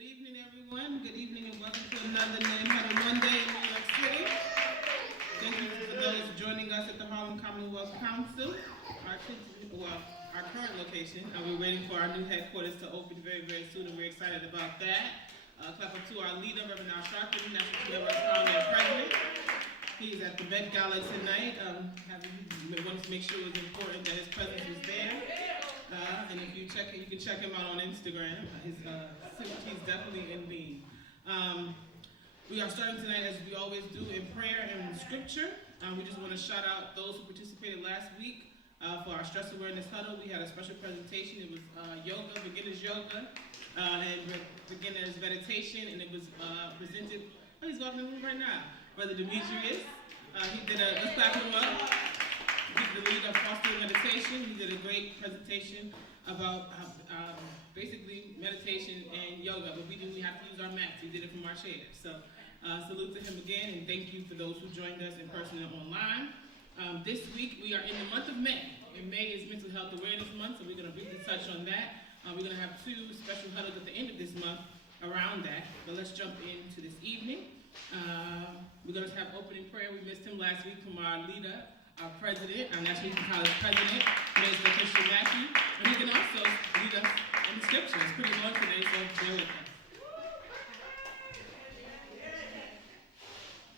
Good evening, everyone. Good evening and welcome to another NAN Youth Huddle Monday in New York City. Thank you for those joining us at the Harlem Commonwealth Council, our current location. We're waiting for our new headquarters to open very, very soon, and we're excited about that. Clap up to our leader, Reverend Al Sharpton, National Committee Founder and President. He's at the Met Gala tonight. We wanted to make sure it was important that his presence was there. And if you check, you can check him out on Instagram. He's definitely in lead. We are starting tonight, as we always do, in prayer and scripture. We just want to shout out those who participated last week for our stress awareness huddle. We had a special presentation. It was yoga, beginner's yoga, and beginner's meditation, and it was presented. Oh, he's walking in the room right now. Brother Demetrius. He did let's clap him up. He's the lead of fostering meditation. He did a great presentation about basically meditation and yoga, but we have to use our mats. He did it from our chairs. So salute to him again, and thank you for those who joined us in person and online. This week we are in the month of May, and May is Mental Health Awareness Month, so we're going to briefly touch on that. We're going to have two special huddles at the end of this month around that, but let's jump into this evening. We're going to have opening prayer. We missed him last week from our leader, our president, our National Youth College president, Mr. Christian Mackey, and he can also lead us in the scripture. It's pretty long today, so bear with us.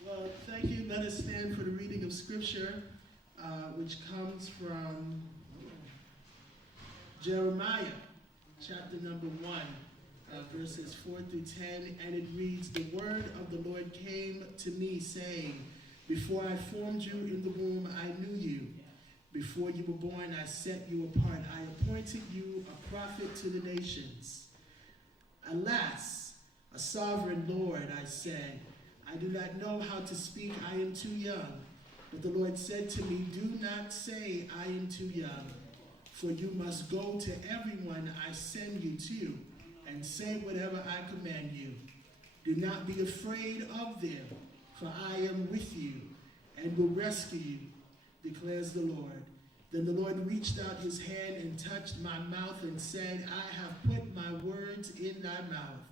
Well, thank you. Let us stand for the reading of scripture, which comes from Jeremiah, chapter number 1. Verses 4 through 10, and it reads, "The word of the Lord came to me, saying, Before I formed you in the womb, I knew you. Before you were born, I set you apart. I appointed you a prophet to the nations. Alas, a sovereign Lord, I said, I do not know how to speak. I am too young. But the Lord said to me, Do not say, I am too young, for you must go to everyone I send you to, and say whatever I command you. Do not be afraid of them, for I am with you and will rescue you, declares the Lord. Then the Lord reached out his hand and touched my mouth and said, I have put my words in thy mouth.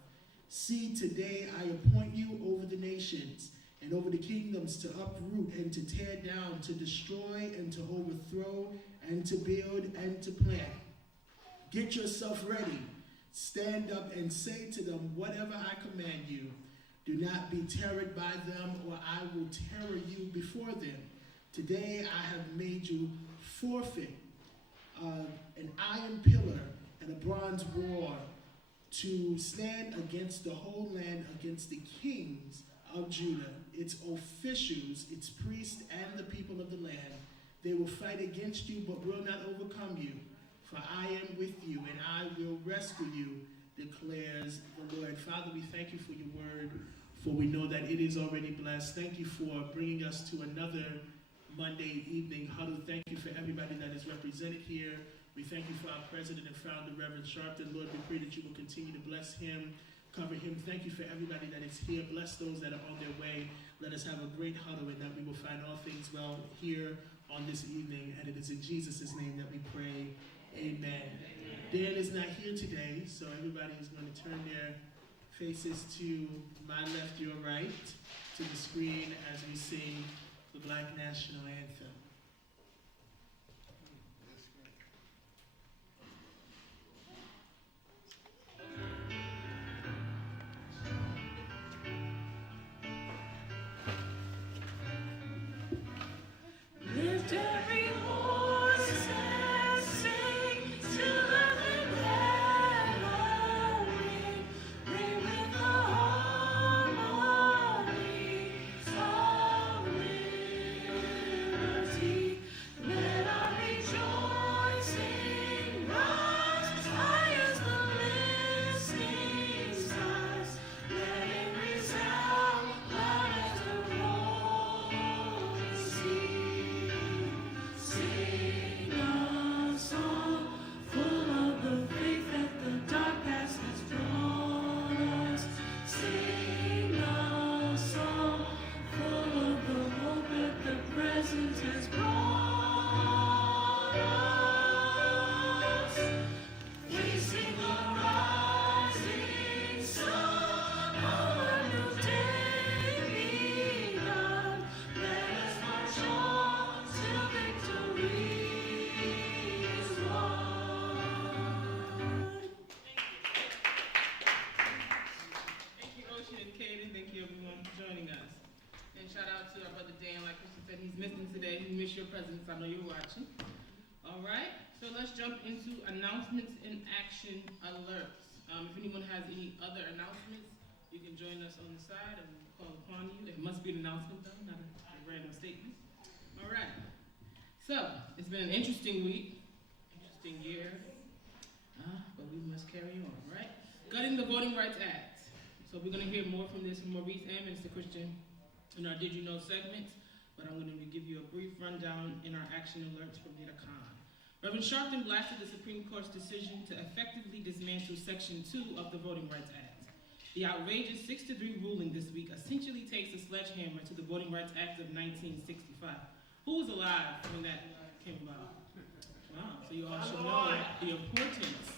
See, today I appoint you over the nations and over the kingdoms to uproot and to tear down, to destroy and to overthrow and to build and to plant. Get yourself ready. Stand up and say to them, whatever I command you. Do not be terrored by them, or I will terror you before them. Today I have made you forfeit an iron pillar and a bronze wall to stand against the whole land, against the kings of Judah, its officials, its priests, and the people of the land. They will fight against you, but will not overcome you. For I am with you, and I will rescue you, declares the Lord." Father, we thank you for your word, for we know that it is already blessed. Thank you for bringing us to another Monday evening huddle. Thank you for everybody that is represented here. We thank you for our president and founder, Reverend Sharpton. Lord, we pray that you will continue to bless him, cover him. Thank you for everybody that is here. Bless those that are on their way. Let us have a great huddle, and that we will find all things well here on this evening. And it is in Jesus' name that we pray. Amen. Dan is not here today, so everybody is going to turn their faces to my left, your right, to the screen as we sing the Black National Anthem. Lift every voice and sing till heaven ring, ring with the harmonies of liberty. miss your presence. I know you're watching. All right, so let's jump into announcements and action alerts. If anyone has any other announcements, you can join us on the side and call upon you. It must be an announcement though, not a random statement. All right, so it's been an interesting week, interesting year, but we must carry on, right? Gutting the Voting Rights Act. So we're going to hear more from this from Maurice and Mr. Christian in our Did You Know segments, but I'm going to give you a brief rundown in our action alerts from Nita Khan. Reverend Sharpton blasted the Supreme Court's decision to effectively dismantle Section 2 of the Voting Rights Act. The outrageous 6-3 ruling this week essentially takes a sledgehammer to the Voting Rights Act of 1965. Who was alive when that came about? Wow, so you all should know the importance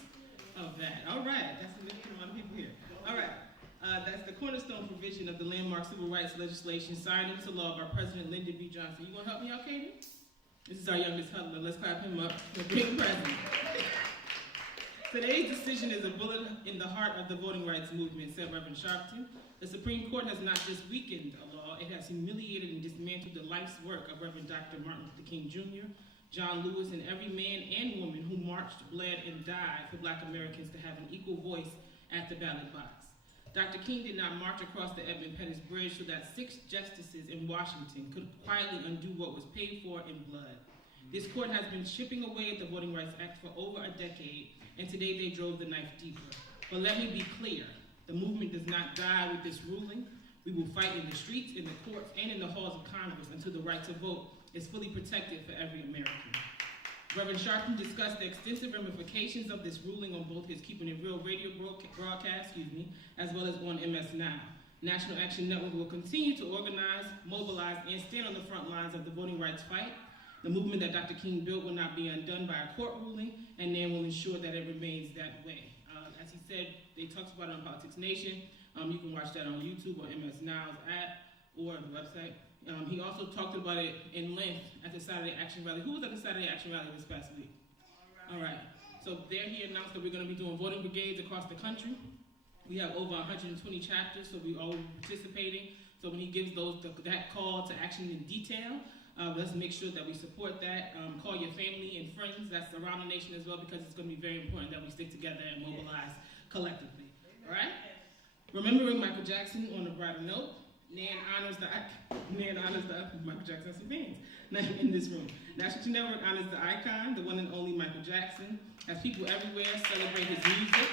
of that. All right, that's a lot of people here. All right, that's the cornerstone provision of the landmark civil rights legislation signed into law by President Lyndon B. Johnson. You gonna help me out, Katie? This is our youngest huddler. Let's clap him up for being president. Today's decision is a bullet in the heart of the voting rights movement, said Reverend Sharpton. The Supreme Court has not just weakened a law, it has humiliated and dismantled the life's work of Reverend Dr. Martin Luther King Jr., John Lewis, and every man and woman who marched, bled, and died for Black Americans to have an equal voice at the ballot box. Dr. King did not march across the Edmund Pettus Bridge so that 6 justices in Washington could quietly undo what was paid for in blood. This court has been chipping away at the Voting Rights Act for over a decade, and today they drove the knife deeper. But let me be clear, the movement does not die with this ruling. We will fight in the streets, in the courts, and in the halls of Congress until the right to vote is fully protected for every American. Reverend Sharpton discussed the extensive ramifications of this ruling on both his Keeping It Real radio broadcast, as well as on MS Now. National Action Network will continue to organize, mobilize, and stand on the front lines of the voting rights fight. The movement that Dr. King built will not be undone by a court ruling, and NAN will ensure that it remains that way. As he said, they talked about it on Politics Nation. You can watch that on YouTube or MS Now's app or the website. He also talked about it in length at the Saturday Action Rally. Who was at the Saturday Action Rally this past week? All right. So there he announced that we're going to be doing voting brigades across the country. We have over 120 chapters, so we all will be participating. So when he gives that call to action in detail, let's make sure that we support that. Call your family and friends that's around the nation as well, because it's going to be very important that we stick together and mobilize collectively. All right? Remembering Michael Jackson on a brighter note, NAN honors the Michael Jackson has some fans in this room. National Network honors the icon, the one and only Michael Jackson, as people everywhere celebrate his music,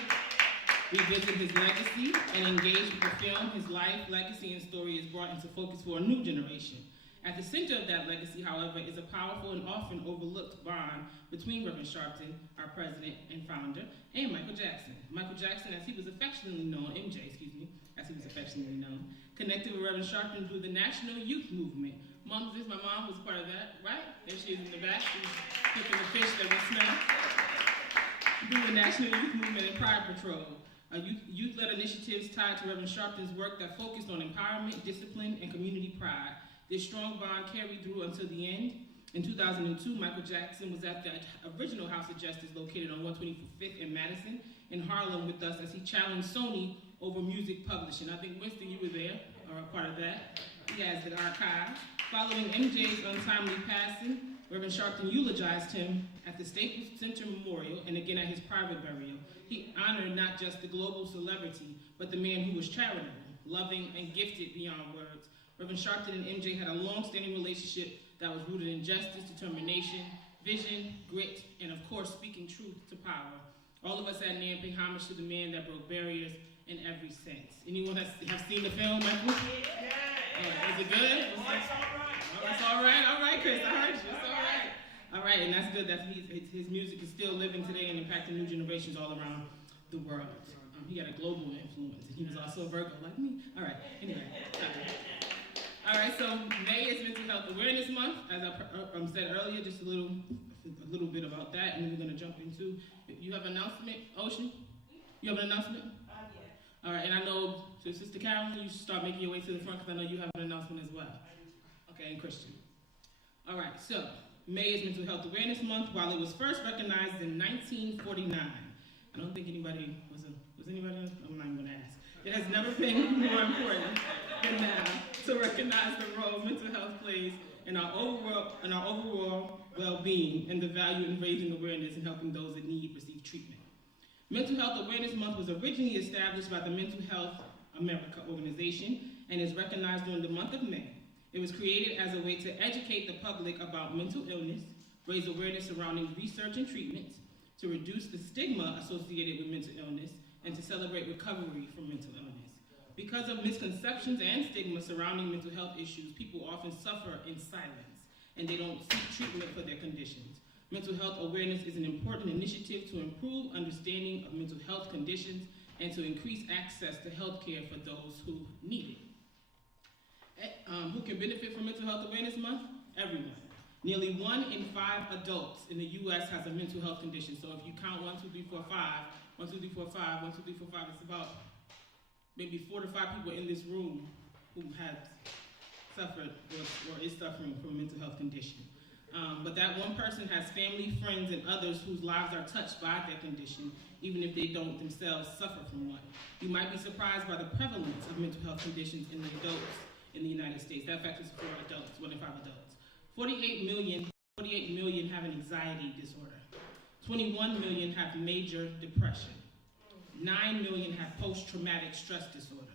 revisit his legacy, and engage with the film. His life, legacy, and story is brought into focus for a new generation. At the center of that legacy, however, is a powerful and often overlooked bond between Reverend Sharpton, our president and founder, and Michael Jackson. Michael Jackson, as he was affectionately known, as he was affectionately known, connected with Reverend Sharpton through the National Youth Movement. My mom was part of that, right? There she is in the back. She's cooking the fish that we smell. Through the National Youth Movement and Pride Patrol, youth-led initiatives tied to Reverend Sharpton's work that focused on empowerment, discipline, and community pride. This strong bond carried through until the end. In 2002, Michael Jackson was at the original House of Justice located on 125th and Madison in Harlem with us as he challenged Sony over music publishing. I think, Winston, you were there, or a part of that. He has the archive. Following MJ's untimely passing, Reverend Sharpton eulogized him at the Staples Center Memorial and again at his private burial. He honored not just the global celebrity, but the man who was charitable, loving, and gifted beyond words. Reverend Sharpton and MJ had a long-standing relationship that was rooted in justice, determination, vision, grit, and of course, speaking truth to power. All of us at NAN pay homage to the man that broke barriers in every sense. Anyone have seen the film, Michael? Yeah. Is it good? It's all right. All right, Chris. I heard you. It's all right. All right, and that's good that his music is still living today and impacting new generations all around the world. He had a global influence, and he was also a Virgo like me. All right. Anyway. All right, so May is Mental Health Awareness Month. As I said earlier, just a little bit about that, and then we're going to jump into. You have an announcement, Ocean? You have an announcement? Yeah. All right, and I know, so Sister Carolyn, you should start making your way to the front because I know you have an announcement as well. Okay, and Christian. All right, so May is Mental Health Awareness Month. While it was first recognized in 1949, I don't think anybody was anybody? I'm not even going to ask. It has never been more important than now to recognize the role mental health plays in our overall well-being and the value in raising awareness and helping those in need receive treatment. Mental Health Awareness Month was originally established by the Mental Health America organization and is recognized during the month of May. It was created as a way to educate the public about mental illness, raise awareness surrounding research and treatments, to reduce the stigma associated with mental illness, and to celebrate recovery from mental illness. Because of misconceptions and stigma surrounding mental health issues, people often suffer in silence, and they don't seek treatment for their conditions. Mental health awareness is an important initiative to improve understanding of mental health conditions and to increase access to health care for those who need it. Who can benefit from Mental Health Awareness Month? Everyone. Nearly 1 in 5 adults in the U.S. has a mental health condition. So if you count 1, 2, 3, 4, 5, 1, 2, 3, 4, 5, 1, 2, 3, 4, 5, it's about maybe 4 to 5 people in this room who have suffered or is suffering from a mental health condition. But that one person has family, friends, and others whose lives are touched by their condition, even if they don't themselves suffer from one. You might be surprised by the prevalence of mental health conditions in the adults in the United States. That fact is for adults, 1 in 5 adults. 48 million have an anxiety disorder. 21 million have major depression. 9 million have post-traumatic stress disorder.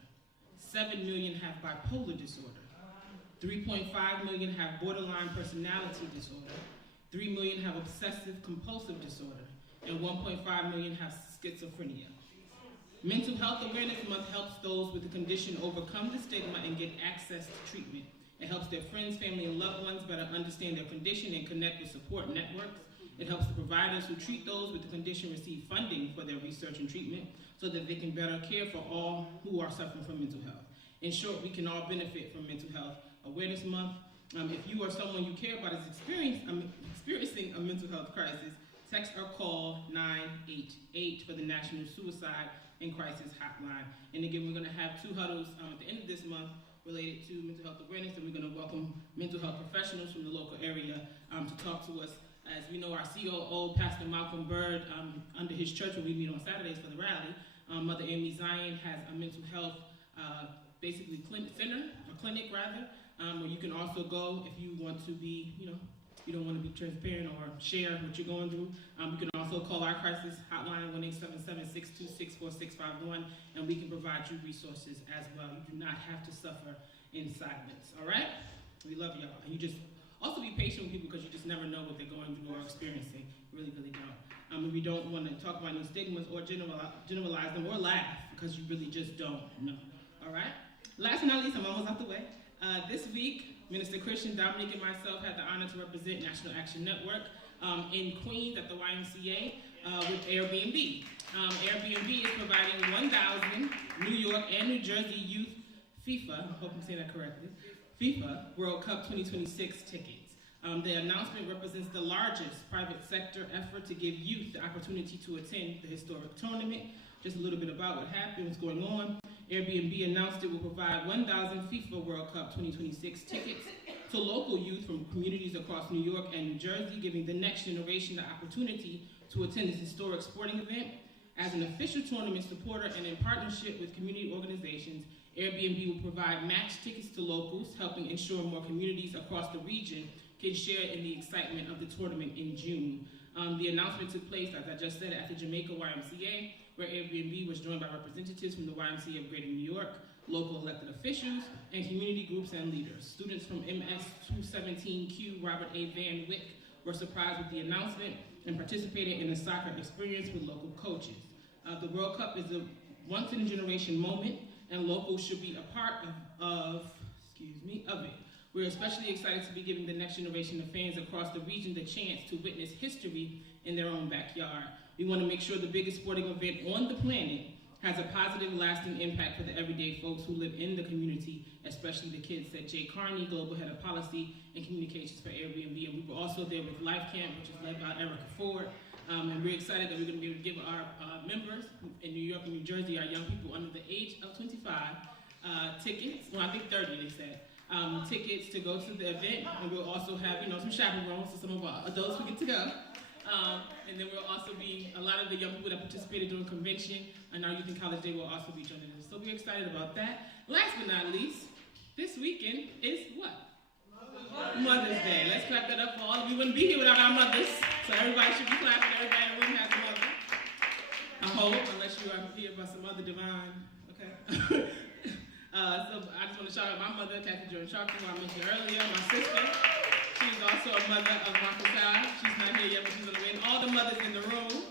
7 million have bipolar disorder. 3.5 million have borderline personality disorder. 3 million have obsessive compulsive disorder. And 1.5 million have schizophrenia. Mental Health Awareness Month helps those with the condition overcome the stigma and get access to treatment. It helps their friends, family, and loved ones better understand their condition and connect with support networks. It helps the providers who treat those with the condition receive funding for their research and treatment so that they can better care for all who are suffering from mental health. In short, we can all benefit from Mental Health Awareness Month. If you or someone you care about is experiencing a mental health crisis, text or call 988 for the National Suicide and Crisis Hotline. And again, we're going to have 2 huddles at the end of this month related to mental health awareness, and we're going to welcome mental health professionals from the local area to talk to us. As we know, our COO, Pastor Malcolm Bird, under his church, where we meet on Saturdays for the rally, Mother Amy Zion has a mental health basically clinic, where you can also go if you want to be, you don't want to be transparent or share what you're going through. You can also call our crisis hotline, 1-877-626-4651, and we can provide you resources as well. You do not have to suffer in silence, all right? We love y'all. And you just also be patient with people because you just never know what they're going through or experiencing. You really, really don't. And we don't want to talk about any stigmas or generalize them or laugh because you really just don't know, all right? Last but not least, I'm almost out the way. This week, Minister Christian, Dominique, and myself had the honor to represent National Action Network in Queens at the YMCA with Airbnb. Airbnb is providing 1,000 New York and New Jersey youth FIFA, I hope I'm saying that correctly, FIFA World Cup 2026 tickets. The announcement represents the largest private sector effort to give youth the opportunity to attend the historic tournament. Just a little bit about what happened, what's going on. Airbnb announced it will provide 1,000 FIFA World Cup 2026 tickets to local youth from communities across New York and New Jersey, giving the next generation the opportunity to attend this historic sporting event. As an official tournament supporter and in partnership with community organizations, Airbnb will provide match tickets to locals, helping ensure more communities across the region can share in the excitement of the tournament in June. The announcement took place, as I just said, at the Jamaica YMCA, where Airbnb was joined by representatives from the YMCA of Greater New York, local elected officials, and community groups and leaders. Students from MS 217Q Robert A. Van Wyck were surprised with the announcement and participated in a soccer experience with local coaches. The World Cup is a once-in-a-generation moment, and locals should be a part of it. We're especially excited to be giving the next generation of fans across the region the chance to witness history in their own backyard. We want to make sure the biggest sporting event on the planet has a positive, lasting impact for the everyday folks who live in the community, especially the kids, said Jay Carney, Global Head of Policy and Communications for Airbnb. And we were also there with Life Camp, which is led by Erica Ford. And we're excited that we're going to be able to give our members in New York and New Jersey, our young people under the age of 25, tickets, well, I think 30, they said, tickets to go to the event. And we'll also have, some chaperones, so some of our adults will get to go. And then we'll also be, a lot of the young people that participated during convention and our Youth and College Day will also be joining us. So we're excited about that. Last but not least, this weekend is what? Mother's Day. Let's clap that up for all. We wouldn't be here without our mothers. So everybody should be clapping. Everybody in the room has a mother. I hope, unless you are here by some other divine. Okay. So I just want to shout out my mother, Kathy Jordan Sharp, who I mentioned earlier, my sister. She's also a mother of Marcus Al. She's not here yet, but she's on the way. And all the mothers in the room.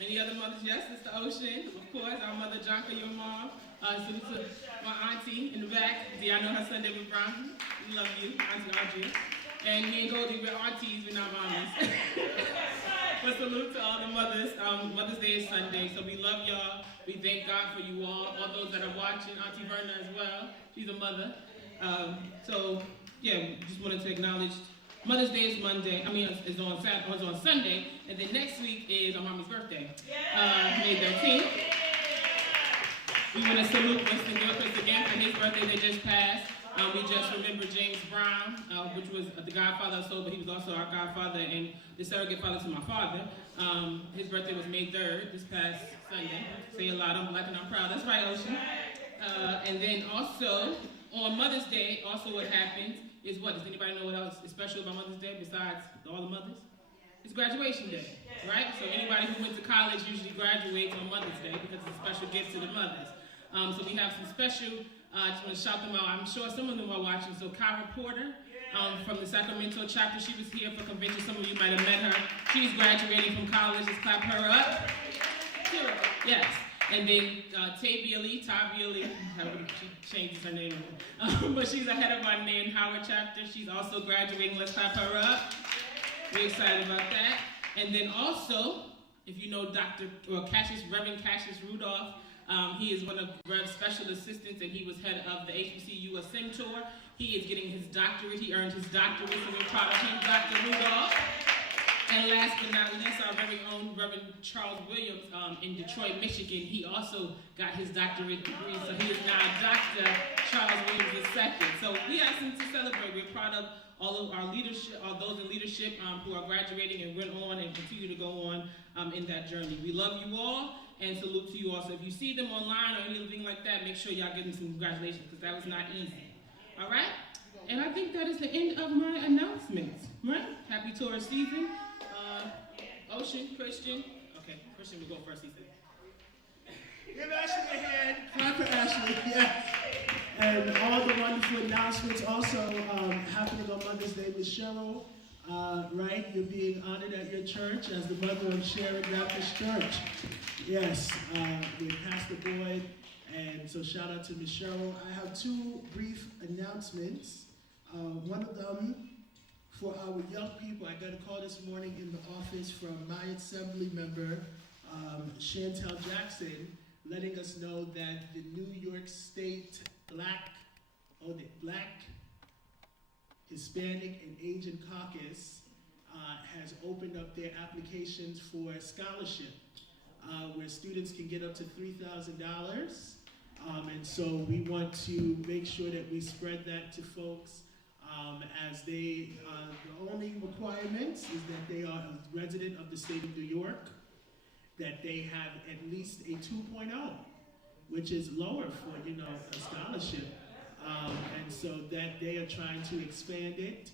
Any other mothers? Yes, Sister Ocean, of course. Our mother, Jonka, your mom. Salute to my auntie in the back. I know her Sunday with Brown. We love you, Auntie Audrey. And me and Goldie, we're aunties, we're not mamas. But salute to all the mothers. Mother's Day is Sunday, so we love y'all. We thank God for you all those that are watching. Auntie Verna as well. She's a mother. So, yeah, just wanted to acknowledge Mother's Day is Monday. It's on Sunday. And then next week is our mommy's birthday, May 13th. We want to salute Winston Gilchrist again for his birthday that just passed. We just remember James Brown, which was the godfather of soul, but he was also our godfather and the surrogate father to my father. His birthday was May 3rd, this past Sunday. Say a lot, I'm black and I'm proud. That's right, Ocean. And then also, on Mother's Day, also what happens is what? Does anybody know what else is special about Mother's Day besides all the mothers? It's graduation day, right? So anybody who went to college usually graduates on Mother's Day because it's a special gift to the mothers. So we have some special, I just want to shout them out. I'm sure some of them are watching. So Kyra Porter from the Sacramento chapter, she was here for convention. Some of you might have met her. She's graduating from college. Let's clap her up. Yes. And then Tavia Lee, she changes her name. But she's the head of our NAN Howard chapter. She's also graduating. Let's clap her up. We're excited about that. And then also, if you know Reverend Cassius Rudolph, he is one of Rev's special assistants, and he was head of the HBCU Ascend Tour. He is getting his doctorate. He earned his doctorate, so we're proud of him, Dr. Rudolph. And last but not least, our very own Reverend Charles Williams in Detroit, Michigan. He also got his doctorate degree, so he is now Dr. Charles Williams II. So we have something to celebrate. We're proud of all of our leadership, all those in leadership who are graduating and went on and continue to go on in that journey. We love you all and salute to you all. So if you see them online or anything like that, make sure y'all give them some congratulations because that was not easy. All right? And I think that is the end of my announcements, right? Happy tourist season. Ocean, Christian. Okay, Christian will go first, he said. Give Ashley a hand. Clap for Ashley, yes. And all the wonderful announcements also happening on Mother's Day with Cheryl. Right, you're being honored at your church as the mother of Sharon Baptist Church. Yes, with Pastor Boyd. And so shout out to Miss Cheryl. I have two brief announcements. One of them, for our young people, I got a call this morning in the office from my assembly member, Chantel Jackson, letting us know that the New York State Black, Hispanic, and Asian Caucus has opened up their applications for scholarship, where students can get up to $3,000. And so we want to make sure that we spread that to folks. As the only requirement is that they are a resident of the state of New York, that they have at least a 2.0, which is lower for, a scholarship. And so that they are trying to expand it.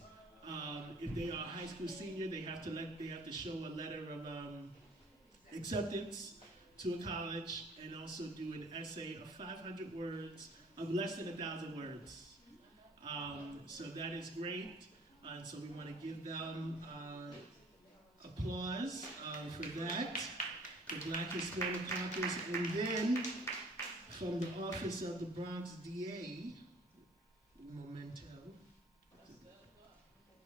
If they are a high school senior, they have to show a letter of acceptance to a college and also do an essay of 500 words of less than 1,000 words. So that is great, and so we want to give them applause for that, the Black Hispanic Caucus. And then from the Office of the Bronx DA, Memento,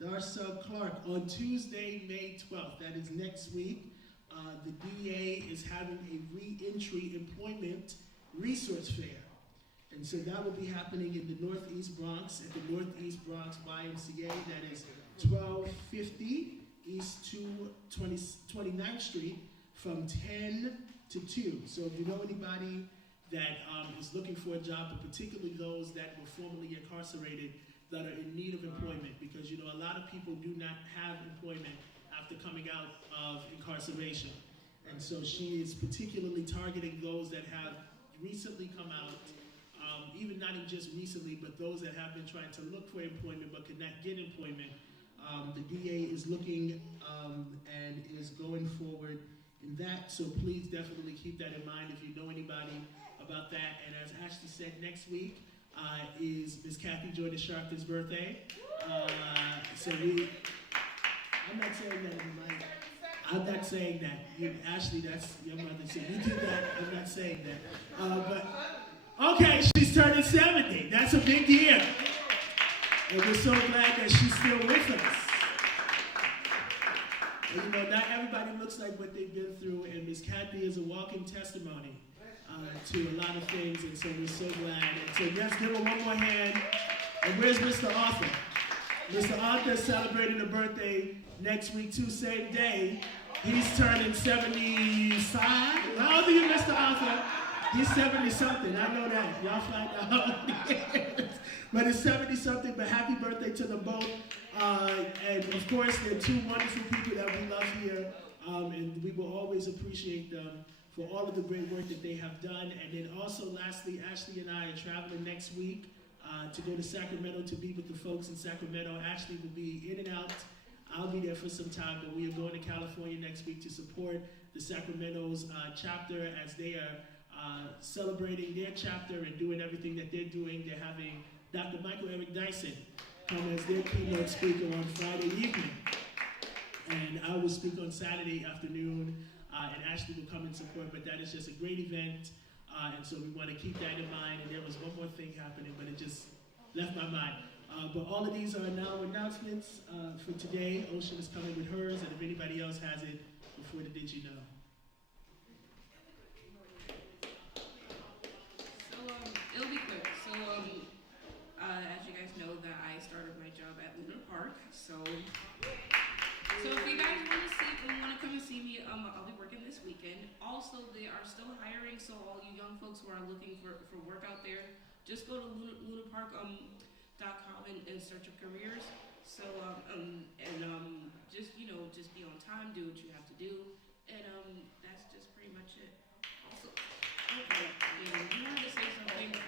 Darcel Clark, on Tuesday, May 12th, that is next week, the DA is having a re-entry employment resource fair. And so that will be happening in the Northeast Bronx, at the Northeast Bronx YMCA. That is 1250 East 29th Street from 10 to 2. So if you know anybody that is looking for a job, but particularly those that were formerly incarcerated that are in need of employment, because a lot of people do not have employment after coming out of incarceration. And so she is particularly targeting those that have recently come out, even not even just recently, but those that have been trying to look for employment but could not get employment. The DA is looking and is going forward in that, so please definitely keep that in mind if you know anybody about that. And as Ashley said, next week is Miss Kathy Jordan Sharpton's birthday. So I'm not saying that in my, I'm not saying that. Ashley, that's your mother. So you did that. I'm not saying that. But okay, she's turning 70. That's a big deal. And we're so glad that she's still with us. And, you know, not everybody looks like what they've been through, and Miss Kathy is a walking testimony to a lot of things, and so we're so glad. And so let's give her one more hand. And where's Mr. Arthur? Mr. Arthur is celebrating a birthday next week too, same day. He's turning 75. How old are you, Mr. Arthur? He's 70-something. I know that. Y'all find out. But it's 70-something, but happy birthday to them both. And of course, they're two wonderful people that we love here. And we will always appreciate them for all of the great work that they have done. And then also, lastly, Ashley and I are traveling next week to go to Sacramento to be with the folks in Sacramento. Ashley will be in and out. I'll be there for some time, but we are going to California next week to support the Sacramento's chapter as they are celebrating their chapter and doing everything that they're doing. They're having Dr. Michael Eric Dyson come as their keynote speaker on Friday evening. And I will speak on Saturday afternoon, and Ashley will come and support, but that is just a great event, and so we want to keep that in mind. And there was one more thing happening, but it just left my mind. But all of these are now announcements for today. Ocean is coming with hers, and if anybody else has it before the Did You Know? So, it'll be quick. So, as you guys know, that I started my job at Luna Park. So if you guys want to come and see me, I'll be working this weekend. Also, they are still hiring, so all you young folks who are looking for work out there, just go to lunapark.com and search of careers. So, just, just be on time, do what you have to do, and that's just pretty much it. Also, okay, you wanted to say something.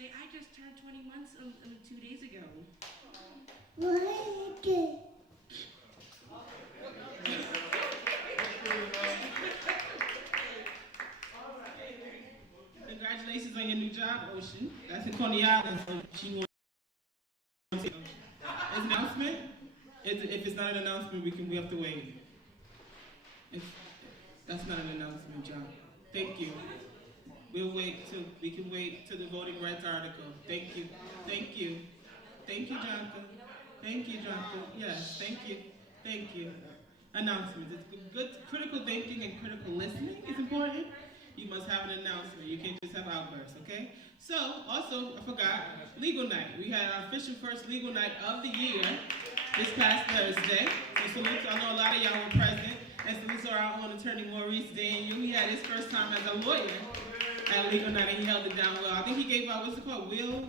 I just turned 20 months 2 days ago. Congratulations on your new job, Ocean. That's in Coney Island. So she wants to. It's an announcement. If it's not an announcement, we have to wait. That's not an announcement, John. Thank you. We can wait till the voting rights article. Thank you. Thank you, Jonathan. Thank you, Jonathan. Yes, thank you. Announcements. It's good. Critical thinking and critical listening is important. You must have an announcement. You can't just have outbursts, okay? So, also, I forgot, legal night. We had our official first legal night of the year this past Thursday. So salute, I know a lot of y'all were present. And salute to our own attorney, Maurice Daniel. He had his first time as a lawyer at legal night, and he held it down well. I think he gave out, what's it called, Will?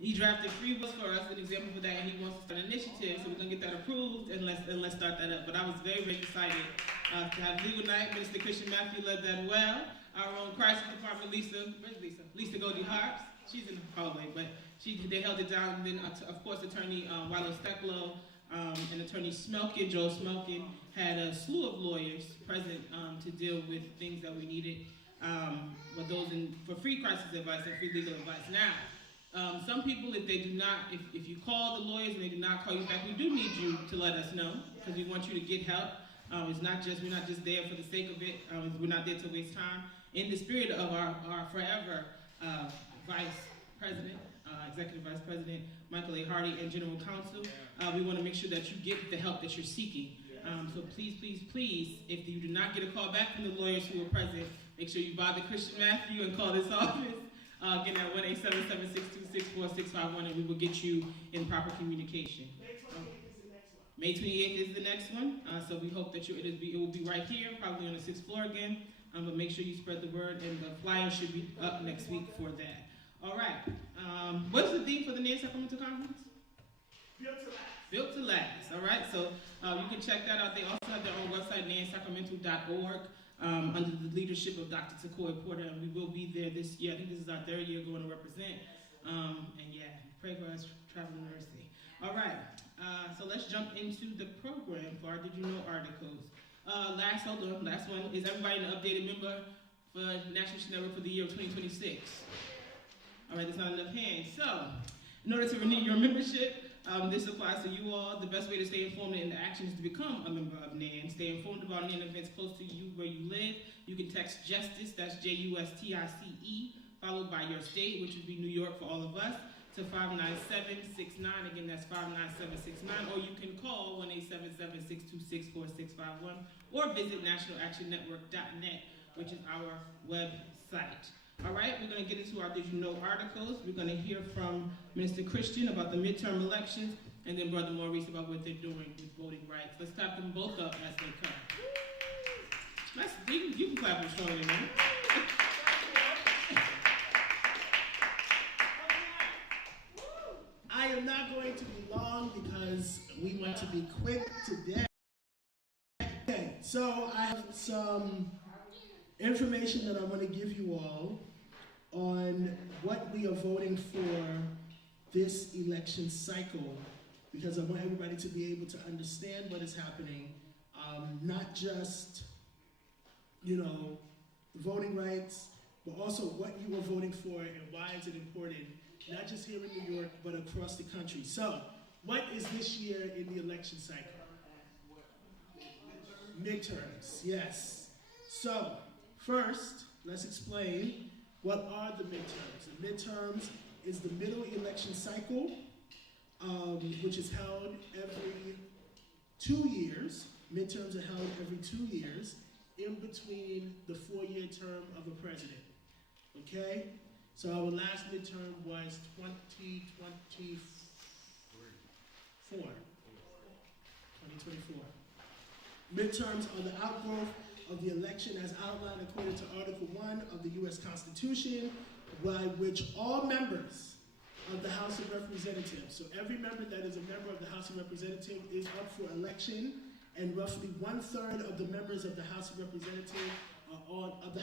He drafted 3 books for us, an example for that, and he wants to start an initiative, so we're going to get that approved, and let's start that up. But I was very, very excited to have legal night. Minister Christian Matthew led that well. Our own crisis department, Lisa, where's Lisa? Lisa Goldie Harps. She's in the hallway, but they held it down. And then, of course, Attorney Wilo Stecklow and Attorney Smelkin, Joe Smelkin, had a slew of lawyers present to deal with things that we needed for free crisis advice and free legal advice. Now, some people, if they do not, if you call the lawyers and they do not call you back, we do need you to let us know, because we want you to get help. We're not just there for the sake of it. We're not there to waste time. In the spirit of our forever Vice President, Executive Vice President Michael A. Hardy, and General Counsel, we want to make sure that you get the help that you're seeking. So please, if you do not get a call back from the lawyers who are present, make sure you bother Christian Matthew and call this office. Again, at 1-877-626-4651, and we will get you in proper communication. May 28th is the next one. So we hope that it will be right here, probably on the 6th floor again. But make sure you spread the word, and the flyer should be up next week for that. All right. What's the theme for the NAN Sacramento Conference? Built to last. Built to last, all right? So you can check that out. They also have their own website, nansacramento.org, under the leadership of Dr. Takoy Porter, and we will be there this year. I think this is our third year going to represent. And yeah, pray for us, traveling mercy. All right, so let's jump into the program for our Did You Know articles. Last one. Is everybody an updated member for National Network for the year of 2026? All right, there's not enough hands. So, in order to renew your membership, this applies to you all. The best way to stay informed and into action is to become a member of NAN. Stay informed about NAN events close to you where you live. You can text JUSTICE, that's JUSTICE, followed by your state, which would be New York for all of us, to 59769. Again, that's 59769. Or you can call 1-877-626-4651 or visit nationalactionnetwork.net, which is our website. All right, we're going to get into our Did You Know articles. We're going to hear from Minister Christian about the midterm elections, and then Brother Maurice about what they're doing with voting rights. Let's clap them both up as they come. You can clap them strongly, man. I am not going to be long because we want to be quick today. Okay, so I have some information that I want to give you all on what we are voting for this election cycle, because I want everybody to be able to understand what is happening, not just, voting rights, but also what you are voting for and why is it important, not just here in New York, but across the country. So, what is this year in the election cycle? Midterms, yes. So, first, let's explain what are the midterms. The midterms is the middle election cycle, which is held every 2 years. Midterms are held every 2 years in between the 4-year term of a president. Okay? So our last midterm was 2024. Midterms are the outgrowth of the election as outlined according to Article 1 of the U.S. Constitution, by which all members of the House of Representatives, so every member that is a member of the House of Representatives is up for election, and roughly 1/3 of the members of the House of Representatives of the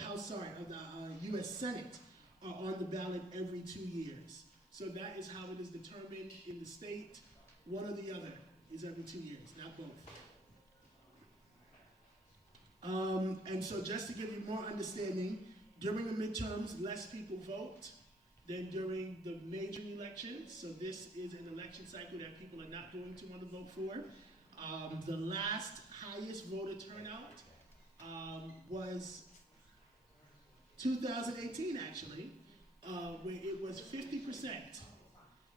U.S. Senate are on the ballot every 2 years. So that is how it is determined in the state. One or the other is every 2 years, not both. And so just to give you more understanding, during the midterms, less people vote than during the major elections. So this is an election cycle that people are not going to want to vote for. The last highest voter turnout was 2018, actually, where it was 50%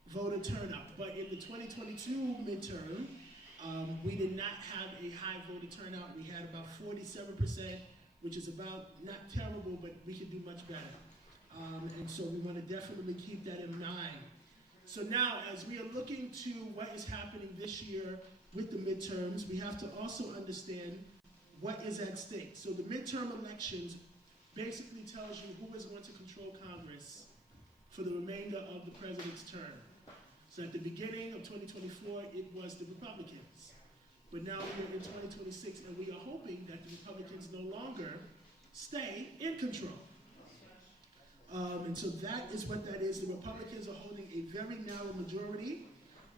voter turnout. But in the 2022 midterm, we did not have a high voter turnout. We had about 47%, which is about not terrible, but we could do much better. And so we want to definitely keep that in mind. So now, as we are looking to what is happening this year with the midterms, we have to also understand what is at stake. So the midterm elections basically tells you who is going to control Congress for the remainder of the president's term. So at the beginning of 2024, it was the Republicans. But now we're in 2026, and we are hoping that the Republicans no longer stay in control. And so that is what that is. The Republicans are holding a very narrow majority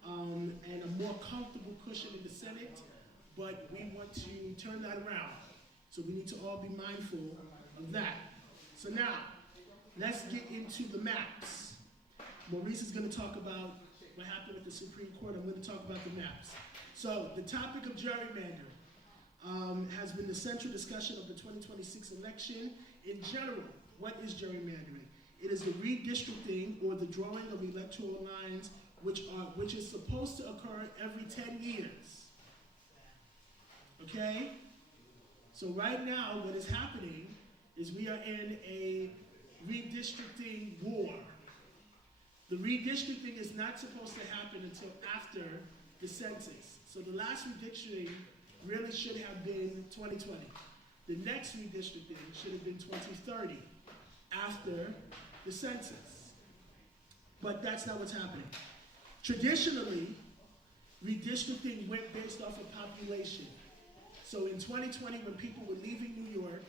and a more comfortable cushion in the Senate, but we want to turn that around. So we need to all be mindful of that. So now, let's get into the maps. Maurice is going to talk about what happened with the Supreme Court. I'm going to talk about the maps. So the topic of gerrymandering has been the central discussion of the 2026 election. In general, what is gerrymandering? It is the redistricting or the drawing of electoral lines which is supposed to occur every 10 years. Okay? So right now, what is happening is we are in a redistricting war. The redistricting is not supposed to happen until after the census. So the last redistricting really should have been 2020. The next redistricting should have been 2030, after the census. But that's not what's happening. Traditionally, redistricting went based off of population. So in 2020, when people were leaving New York,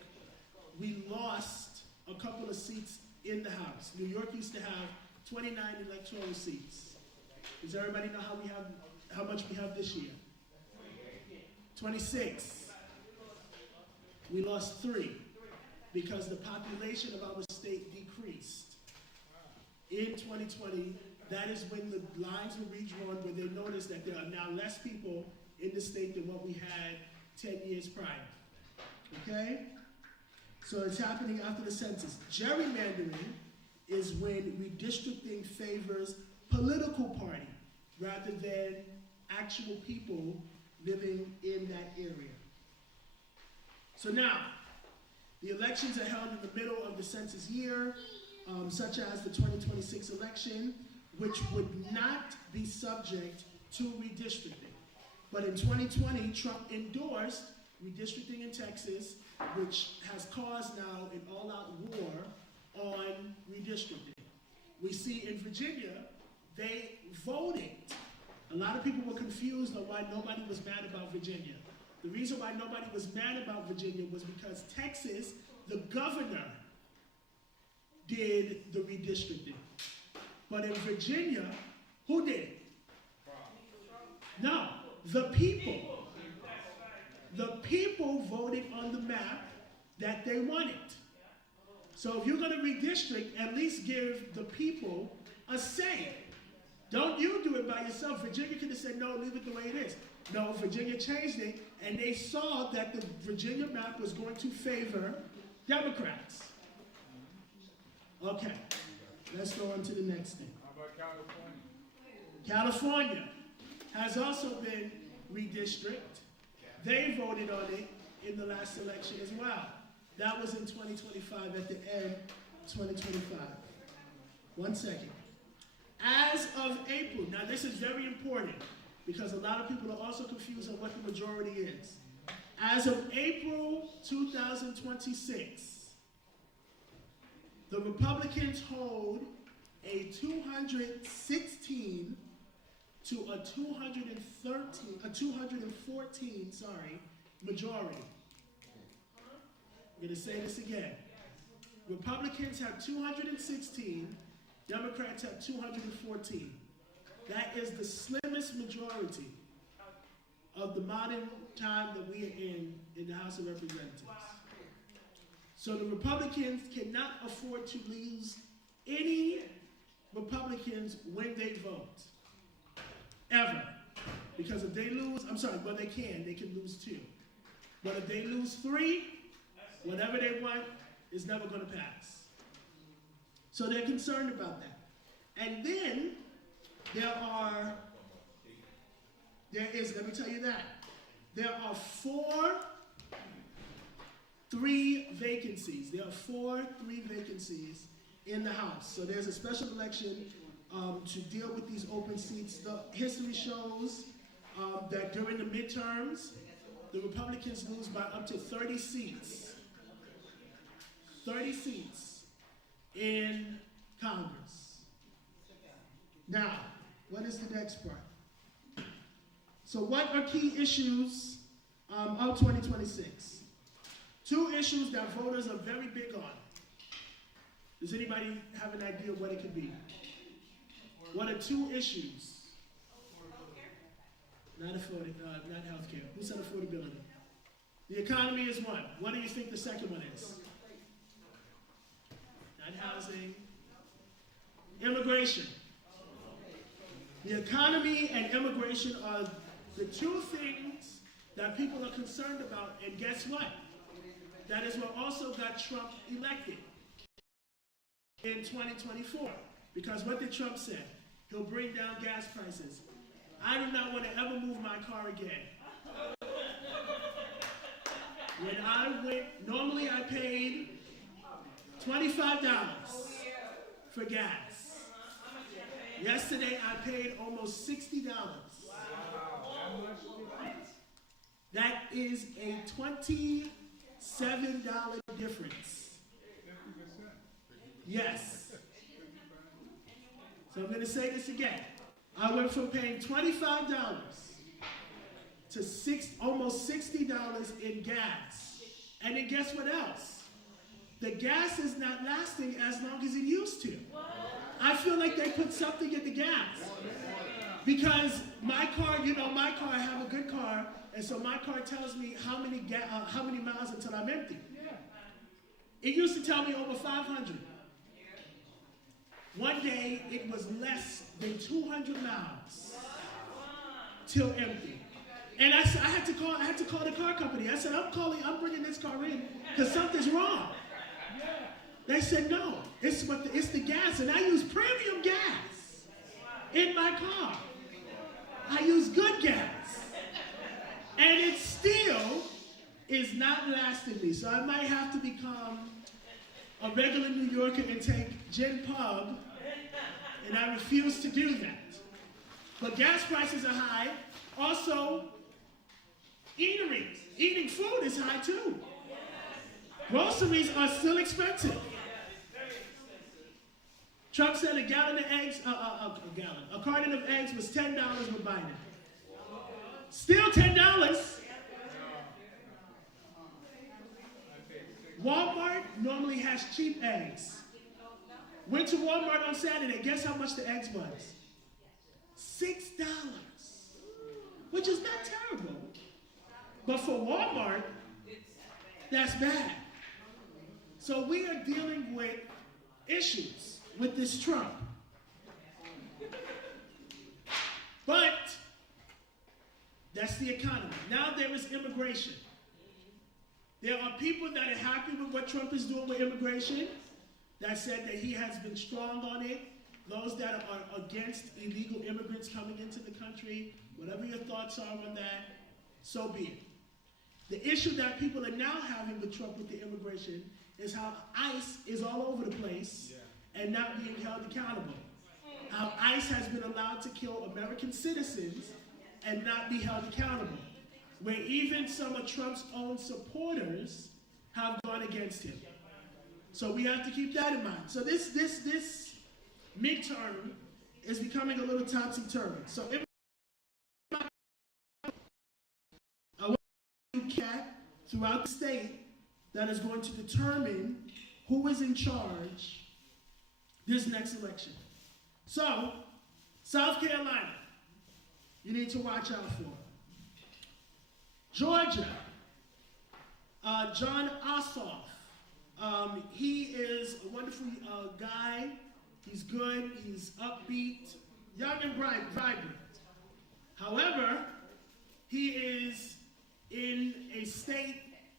we lost a couple of seats in the House. New York used to have 29 electoral seats. Does everybody know how much we have this year? 26. We lost 3 because the population of our state decreased. In 2020, that is when the lines were redrawn where they noticed that there are now less people in the state than what we had 10 years prior. Okay? So it's happening after the census. Gerrymandering is when redistricting favors political party rather than actual people living in that area. So now, the elections are held in the middle of the census year, such as the 2026 election, which would not be subject to redistricting. But in 2020, Trump endorsed redistricting in Texas, which has caused now an all-out war on redistricting. We see in Virginia, they voted. A lot of people were confused on why nobody was mad about Virginia. The reason why nobody was mad about Virginia was because Texas, the governor, did the redistricting. But in Virginia, who did it? No, the people. The people voted on the map that they wanted. So if you're going to redistrict, at least give the people a say. Don't you do it by yourself. Virginia could have said, no, leave it the way it is. No, Virginia changed it, and they saw that the Virginia map was going to favor Democrats. Okay, let's go on to the next thing. How about California? California has also been redistricted. They voted on it in the last election as well. That was in 2025, at the end of 2025. 1 second. As of April, now this is very important because a lot of people are also confused on what the majority is. As of April 2026, the Republicans hold a 216 to a 214, majority. I'm going to say this again. Republicans have 216, Democrats have 214. That is the slimmest majority of the modern time that we are in the House of Representatives. So the Republicans cannot afford to lose any Republicans when they vote. Ever. Because if they lose, well, they can lose 2. But if they lose 3, whatever they want is never going to pass. So they're concerned about that. And then let me tell you that, there are 3 vacancies. There are 3 vacancies in the House. So there's a special election to deal with these open seats. The history shows that during the midterms, the Republicans lose by up to 30 seats. 30 seats in Congress. Now, what is the next part? So what are key issues of 2026? 2 issues that voters are very big on. Does anybody have an idea of what it could be? What are 2 issues? Not healthcare. Who said affordability? The economy is one. What do you think the second one is? Not housing. Immigration. The economy and immigration are the 2 things that people are concerned about, and guess what? That is what also got Trump elected in 2024. Because what did Trump say? He'll bring down gas prices. I do not want to ever move my car again. When I went, normally I paid $25 for gas. Yesterday I paid almost $60. That is a $27 difference. 50%. Yes. So I'm going to say this again. I went from paying $25 to almost $60 in gas. And then guess what else? The gas is not lasting as long as it used to. I feel like they put something in the gas. Because my car, I have a good car, and so my car tells me how many miles until I'm empty. It used to tell me over 500. One day, it was less than 200 miles till empty. And I had to call the car company. I said, I'm bringing this car in because something's wrong. They said, no, it's the gas. And I use premium gas in my car. I use good gas. And it still is not lasting me. So I might have to become a regular New Yorker and take Gin Pub, and I refuse to do that. But gas prices are high. Also, eating food is high too. Groceries are still expensive. Trump said a carton of eggs was $10 with Biden. Still $10. Walmart normally has cheap eggs. Went to Walmart on Saturday. Guess how much the eggs was? $6. Which is not terrible. But for Walmart, that's bad. So we are dealing with issues with this Trump. But that's the economy. Now there is immigration. There are people that are happy with what Trump is doing with immigration, that said that he has been strong on it. Those that are against illegal immigrants coming into the country, whatever your thoughts are on that, so be it. The issue that people are now having with Trump with the immigration is how ICE is all over the place and not being held accountable. How ICE has been allowed to kill American citizens and not be held accountable. Where even some of Trump's own supporters have gone against him. So we have to keep that in mind. So this midterm is becoming a little topsy-turvy. So I want to cat throughout the state that is going to determine who is in charge this next election. So, South Carolina, you need to watch out for. Georgia, John Ossoff. He is a wonderful guy. He's good. He's upbeat, young and vibrant. However, he is in a state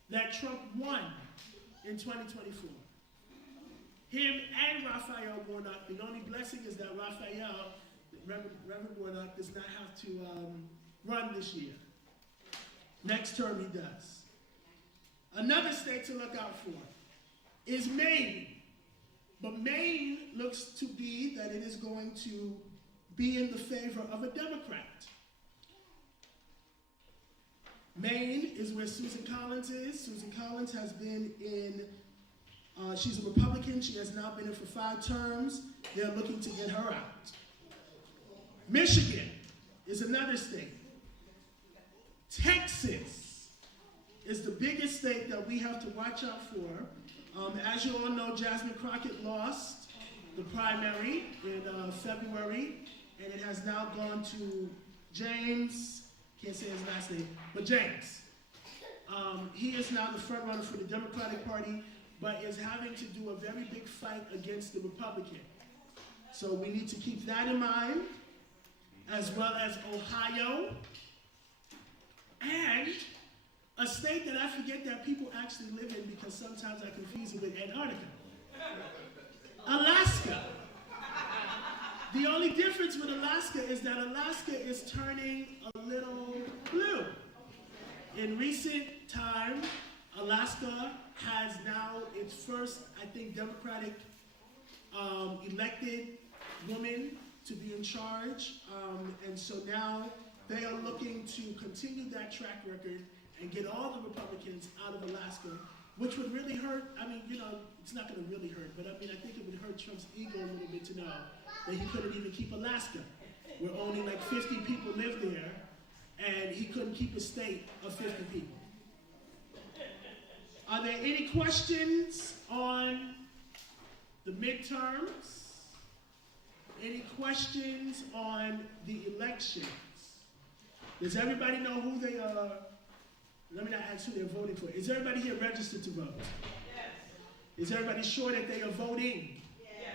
that Trump won in 2024. Him and Raphael Warnock. The only blessing is that Raphael, Reverend Warnock, does not have to run this year. Next term he does. Another state to look out for is Maine. But Maine looks to be that it is going to be in the favor of a Democrat. Maine is where Susan Collins is. Susan Collins has been she's a Republican. She has now been in for 5 terms. They're looking to get her out. Michigan is another state. Texas is the biggest state that we have to watch out for. As you all know, Jasmine Crockett lost the primary in February, and it has now gone to James, can't say his last name, but James. He is now the front runner for the Democratic Party, but is having to do a very big fight against the Republican. So we need to keep that in mind, as well as Ohio, and a state that I forget that people actually live in because sometimes I confuse it with Antarctica. Alaska. The only difference with Alaska is that Alaska is turning a little blue. In recent time, Alaska has now its first, I think, Democratic elected woman to be in charge. And so now they are looking to continue that track record and get all the Republicans out of Alaska, which would really hurt. I mean, it's not going to really hurt, but I think it would hurt Trump's ego a little bit to know that he couldn't even keep Alaska. where only like 50 people live there, and he couldn't keep a state of 50 people. Are there any questions on the midterms? Any questions on the elections? Does everybody know who they are? Let me not ask who they're voting for. Is everybody here registered to vote? Yes. Is everybody sure that they are voting? Yes.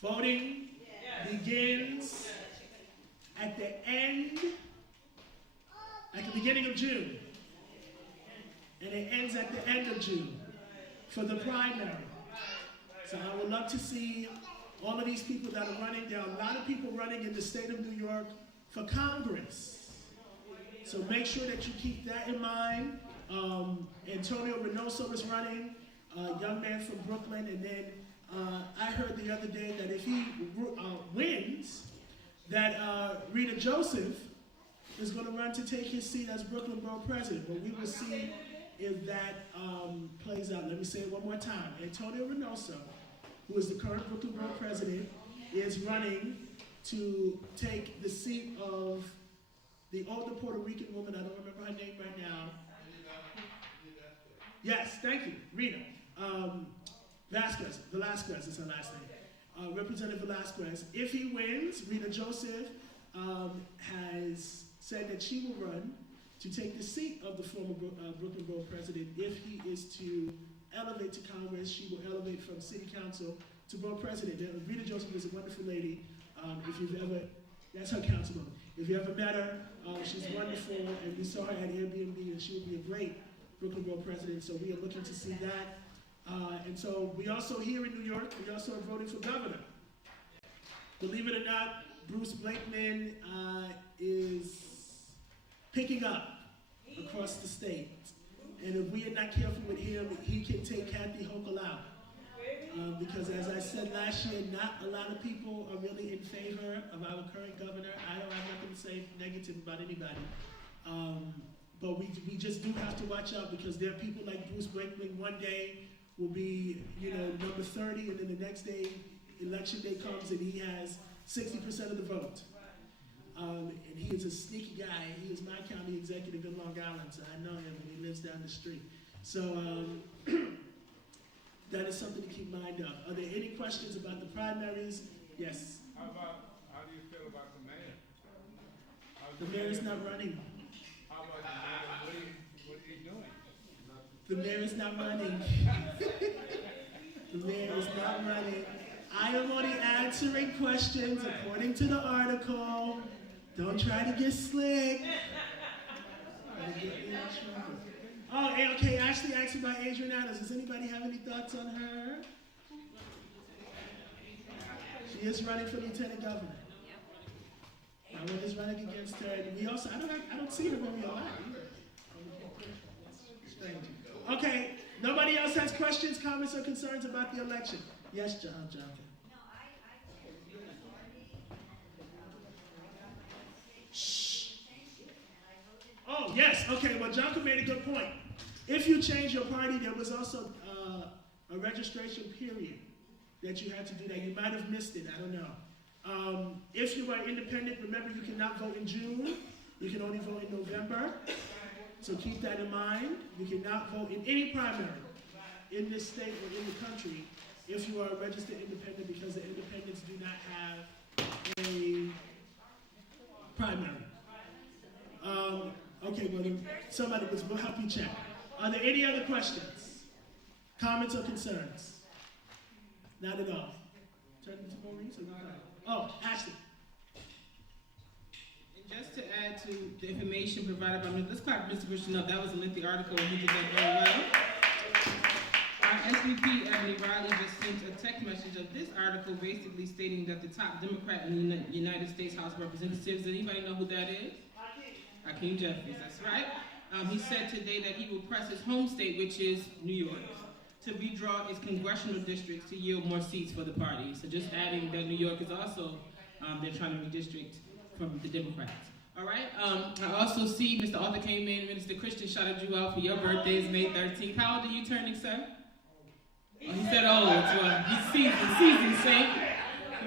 Voting begins at the end, at the beginning of June. And it ends at the end of June for the primary. So I would love to see all of these people that are running. There are a lot of people running in the state of New York for Congress. So make sure that you keep that in mind. Antonio Reynoso is running, a young man from Brooklyn. And then I heard the other day that if he wins, that Rita Joseph is going to run to take his seat as Brooklyn Borough President. But we will see if that plays out. Let me say it one more time. Antonio Reynoso, who is the current Brooklyn Borough President, is running to take the seat of the older Puerto Rican woman. I don't remember her name right now. Yes, thank you, Rita. Velasquez is her last name. Representative Velasquez. If he wins, Rita Joseph has said that she will run to take the seat of the former Brooklyn Borough President. If he is to elevate to Congress, she will elevate from City Council to Borough President. Rita Joseph is a wonderful lady. If you've ever, that's her councilwoman. If you ever met her, she's wonderful, and we saw her at Airbnb, and she would be a great Brooklyn Borough President. So we are looking to see that. And so we also here in New York, we also are voting for governor. Believe it or not, Bruce Blakeman is picking up across the state. And if we are not careful with him, he can take Kathy Hochul out. Because as I said last year, not a lot of people are really in favor of our current governor. I don't have nothing to say negative about anybody. But we just do have to watch out, because there are people like Bruce Blakeman. One day will be, number 30, and then the next day, election day comes, and he has 60% of the vote. And he is a sneaky guy. He is my county executive in Long Island, so I know him, and he lives down the street. So that is something to keep mind of. Are there any questions about the primaries? Yes. How do you feel about the mayor? The mayor is not running. How about the mayor? What is he doing? The mayor is not running. The mayor is not running. I am only answering questions according to the article. Don't try to get slick. Oh, okay, Ashley asked about Adrienne Adams. Does anybody have any thoughts on her? She is running for lieutenant governor. No one is running against her. And we also, I don't see her very a lot either. Strange. Okay, nobody else has questions, comments, or concerns about the election? Yes, John. Shh. Oh, yes. Okay, well, Jonka made a good point. If you change your party, there was also a registration period that you had to do that. You might have missed it. I don't know. If you are independent, remember you cannot vote in June. You can only vote in November. So keep that in mind. You cannot vote in any primary in this state or in the country if you are a registered independent, because the independents do not have a primary. Okay, well, somebody will help you check. Are there any other questions, comments, or concerns? Not at all. Turn to Maureen. Oh, Ashley. And just to add to the information provided by Mr. Let's clap Mr. Christian up. That was a lengthy article, and he did that very well. Our SVP, Ebony Riley, just sent a text message of this article basically stating that the top Democrat in the United States House of Representatives, does anybody know who that is? Hakeem Jeffries, that's right. He said today that he will press his home state, which is New York, to redraw its congressional districts to yield more seats for the party. So just adding that New York is also, they're trying to redistrict from the Democrats. All right, I also see Mr. Arthur came in, Minister Christian shouted you out for your birthday is May 13th. How old are you turning, sir? Oh, he said old, well, he's seasoned, saint.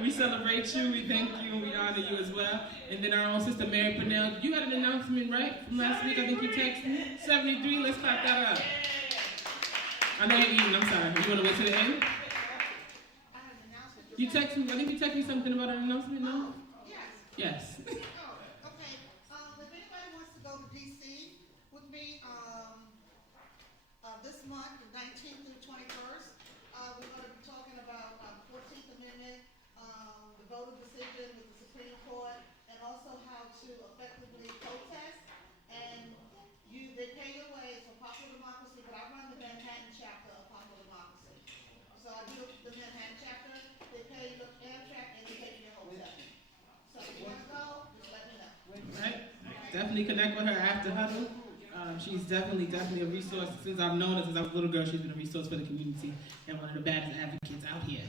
We celebrate you, we thank you, and we honor you as well. And then our own sister Mary Purnell, you had an announcement, right, from last week? I think you texted me. 73, let's clap that up. I know you're eating, I'm sorry. You want to wait till the end? You text me, I think you texted me something about an announcement, no? Yes. Okay. If anybody wants to go to DC with me, this month, the 19th through 21st, we're going to be talking about the 14th Amendment, the voter decision with the Supreme Court, and also how to effectively protest. And they pay your way for Popular Democracy, but I run the Manhattan chapter of Popular Democracy. So I do the Manhattan chapter. They pay your Amtrak and they pay your hotel. So if you want to go, just let me know. Right. Definitely connect with her after Huddle. She's definitely a resource. Since I've known her since I was a little girl, she's been a resource for the community and one of the baddest advocates out here.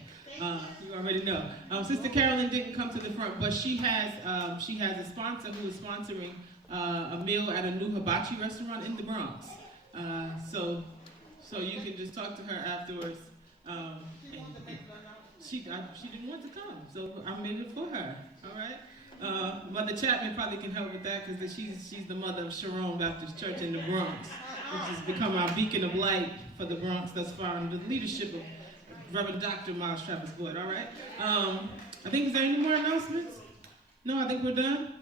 You already know. Sister Carolyn didn't come to the front, but she has a sponsor who is sponsoring a meal at a new hibachi restaurant in the Bronx. So you can just talk to her afterwards. She didn't want to come, so I made it for her. All right. Mother Chapman probably can help with that because she's the mother of Sharon Baptist Church in the Bronx, which has become our beacon of light for the Bronx thus far under the leadership of Reverend Dr. Miles Travis Boyd. All right. I think, is there any more announcements? No, I think we're done.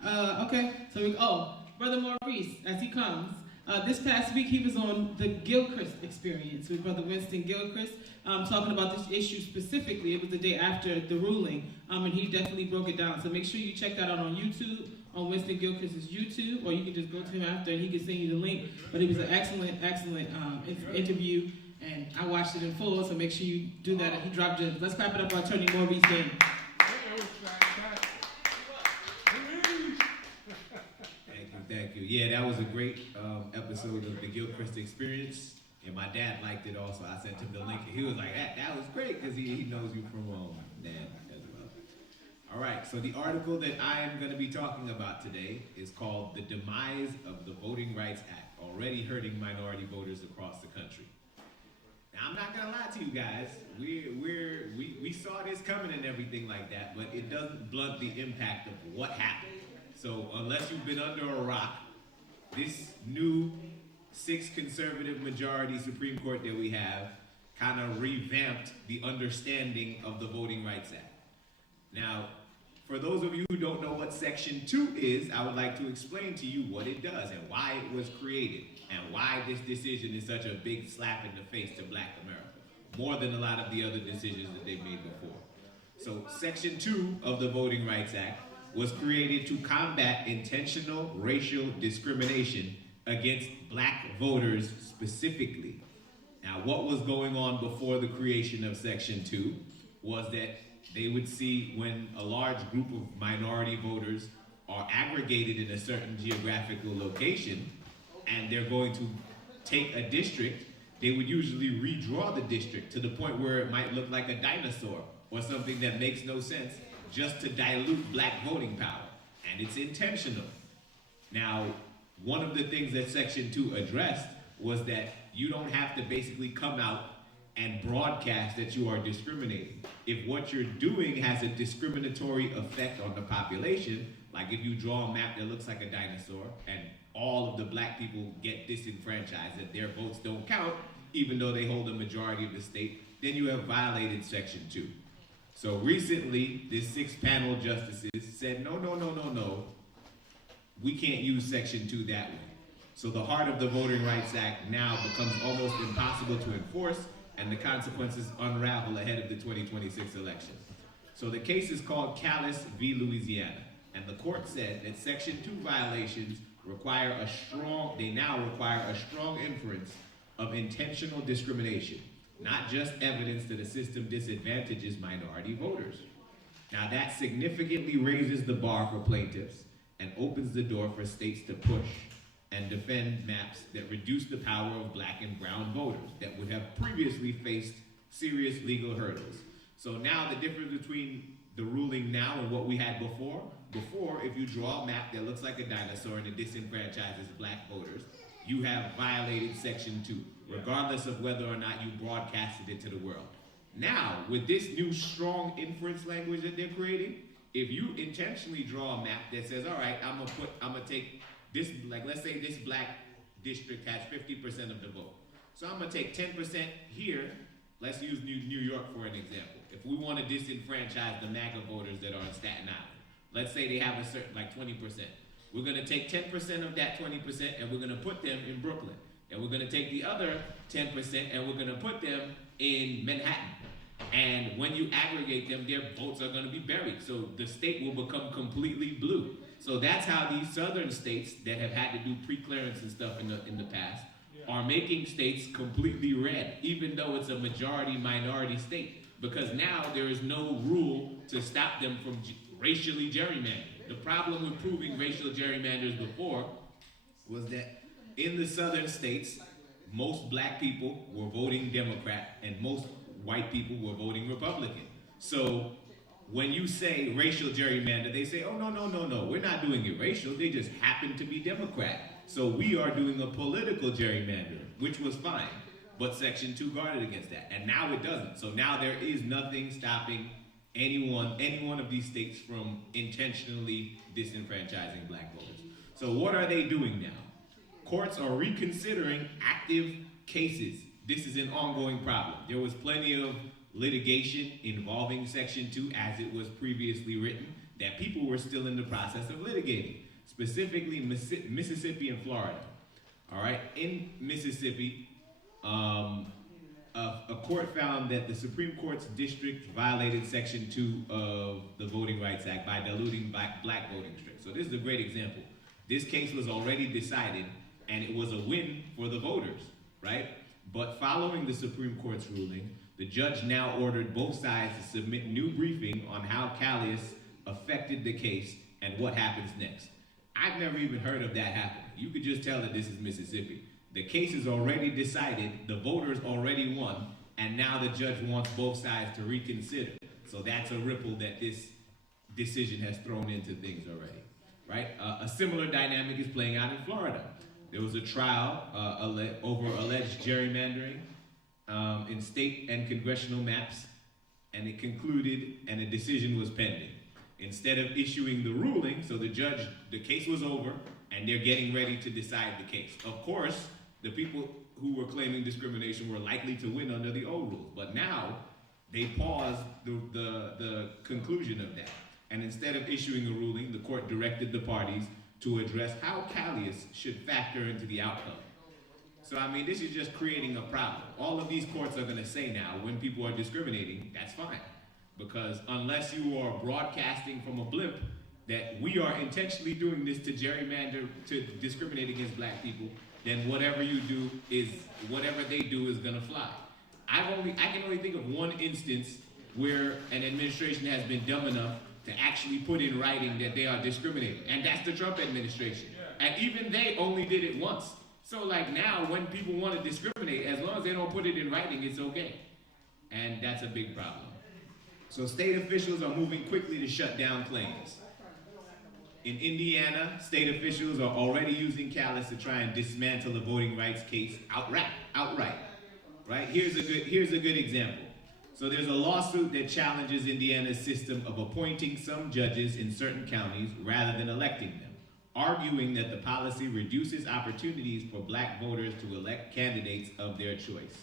Okay. So Brother Maurice, as he comes. This past week, he was on the Gilchrist Experience with Brother Winston Gilchrist, talking about this issue specifically. It was the day after the ruling, and he definitely broke it down. So make sure you check that out on YouTube, on Winston Gilchrist's YouTube, or you can just go to him after and he can send you the link. But it was an excellent interview, and I watched it in full, so make sure you do that. He dropped gems. Let's clap it up for Attorney Maurice Dane. Thank you. Yeah, that was a great episode of the Gilchrist Experience, and my dad liked it also. I sent him the link, and he was like, that was great, because he knows you from Dad as well. All right, so the article that I am going to be talking about today is called The Demise of the Voting Rights Act, Already Hurting Minority Voters Across the Country. Now, I'm not going to lie to you guys. We saw this coming and everything like that, but it doesn't blunt the impact of what happened. So unless you've been under a rock, this new 6 conservative majority Supreme Court that we have kind of revamped the understanding of the Voting Rights Act. Now, for those of you who don't know what Section 2 is, I would like to explain to you what it does and why it was created and why this decision is such a big slap in the face to Black America, more than a lot of the other decisions that they've made before. So Section 2 of the Voting Rights Act was created to combat intentional racial discrimination against Black voters specifically. Now, what was going on before the creation of Section 2 was that they would see when a large group of minority voters are aggregated in a certain geographical location and they're going to take a district, they would usually redraw the district to the point where it might look like a dinosaur or something that makes no sense, just to dilute Black voting power. And it's intentional. Now, one of the things that Section 2 addressed was that you don't have to basically come out and broadcast that you are discriminating. If what you're doing has a discriminatory effect on the population, like if you draw a map that looks like a dinosaur and all of the Black people get disenfranchised, that their votes don't count, even though they hold a majority of the state, then you have violated Section 2. So recently, this 6-panel justices said, no. We can't use Section 2 that way. So the heart of the Voting Rights Act now becomes almost impossible to enforce, and the consequences unravel ahead of the 2026 election. So the case is called Callis v. Louisiana, and the court said that Section 2 violations now require a strong inference of intentional discrimination, not just evidence that a system disadvantages minority voters. Now that significantly raises the bar for plaintiffs and opens the door for states to push and defend maps that reduce the power of Black and brown voters that would have previously faced serious legal hurdles. So now the difference between the ruling now and what we had before, if you draw a map that looks like a dinosaur and it disenfranchises Black voters, you have violated Section 2, regardless of whether or not you broadcasted it to the world. Now, with this new strong inference language that they're creating, if you intentionally draw a map that says, all right, I'm gonna take this, like let's say this black district has 50% of the vote. So I'm gonna take 10% here. Let's use New York for an example. If we want to disenfranchise the MAGA voters that are on Staten Island, let's say they have a certain, like 20%. We're gonna take 10% of that 20% and we're gonna put them in Brooklyn. And we're gonna take the other 10% and we're gonna put them in Manhattan. And when you aggregate them, their votes are gonna be buried. So the state will become completely blue. So that's how these southern states that have had to do pre-clearance and stuff in the past are making states completely red, even though it's a majority-minority state. Because now there is no rule to stop them from racially gerrymandering. The problem with proving racial gerrymanders before was that in the southern states, most black people were voting Democrat and most white people were voting Republican. So when you say racial gerrymander, they say, oh, no, we're not doing it racial. They just happen to be Democrat. So we are doing a political gerrymander, which was fine. But Section 2 guarded against that. And now it doesn't. So now there is nothing stopping any one of these states from intentionally disenfranchising black voters. So what are they doing now? Courts are reconsidering active cases. This is an ongoing problem. There was plenty of litigation involving Section 2 as it was previously written that people were still in the process of litigating, specifically Mississippi and Florida. All right, in Mississippi, a court found that the Supreme Court's district violated Section 2 of the Voting Rights Act by diluting black voting districts. So this is a great example. This case was already decided, and it was a win for the voters, right? But following the Supreme Court's ruling, the judge now ordered both sides to submit new briefing on how Callius affected the case and what happens next. I've never even heard of that happening. You could just tell that this is Mississippi. The case is already decided, the voters already won, and now the judge wants both sides to reconsider. So that's a ripple that this decision has thrown into things already, right? A similar dynamic is playing out in Florida. There was a trial over alleged gerrymandering in state and congressional maps, and it concluded and a decision was pending. Instead of issuing the ruling, so the case was over, and they're getting ready to decide the case. Of course, the people who were claiming discrimination were likely to win under the old rules, but now they paused the conclusion of that. And instead of issuing a ruling, the court directed the parties to address how Callius should factor into the outcome. So, I mean, this is just creating a problem. All of these courts are going to say now, when people are discriminating, that's fine. Because unless you are broadcasting from a blimp that we are intentionally doing this to gerrymander, to discriminate against black people, then whatever they do is going to fly. I can only think of one instance where an administration has been dumb enough to actually put in writing that they are discriminating, and that's the Trump administration. And even they only did it once. So like now, when people want to discriminate, as long as they don't put it in writing, it's okay. And that's a big problem. So state officials are moving quickly to shut down claims. In Indiana, state officials are already using Callius to try and dismantle the voting rights case outright. Right? Here's a good example. So there's a lawsuit that challenges Indiana's system of appointing some judges in certain counties rather than electing them, arguing that the policy reduces opportunities for black voters to elect candidates of their choice.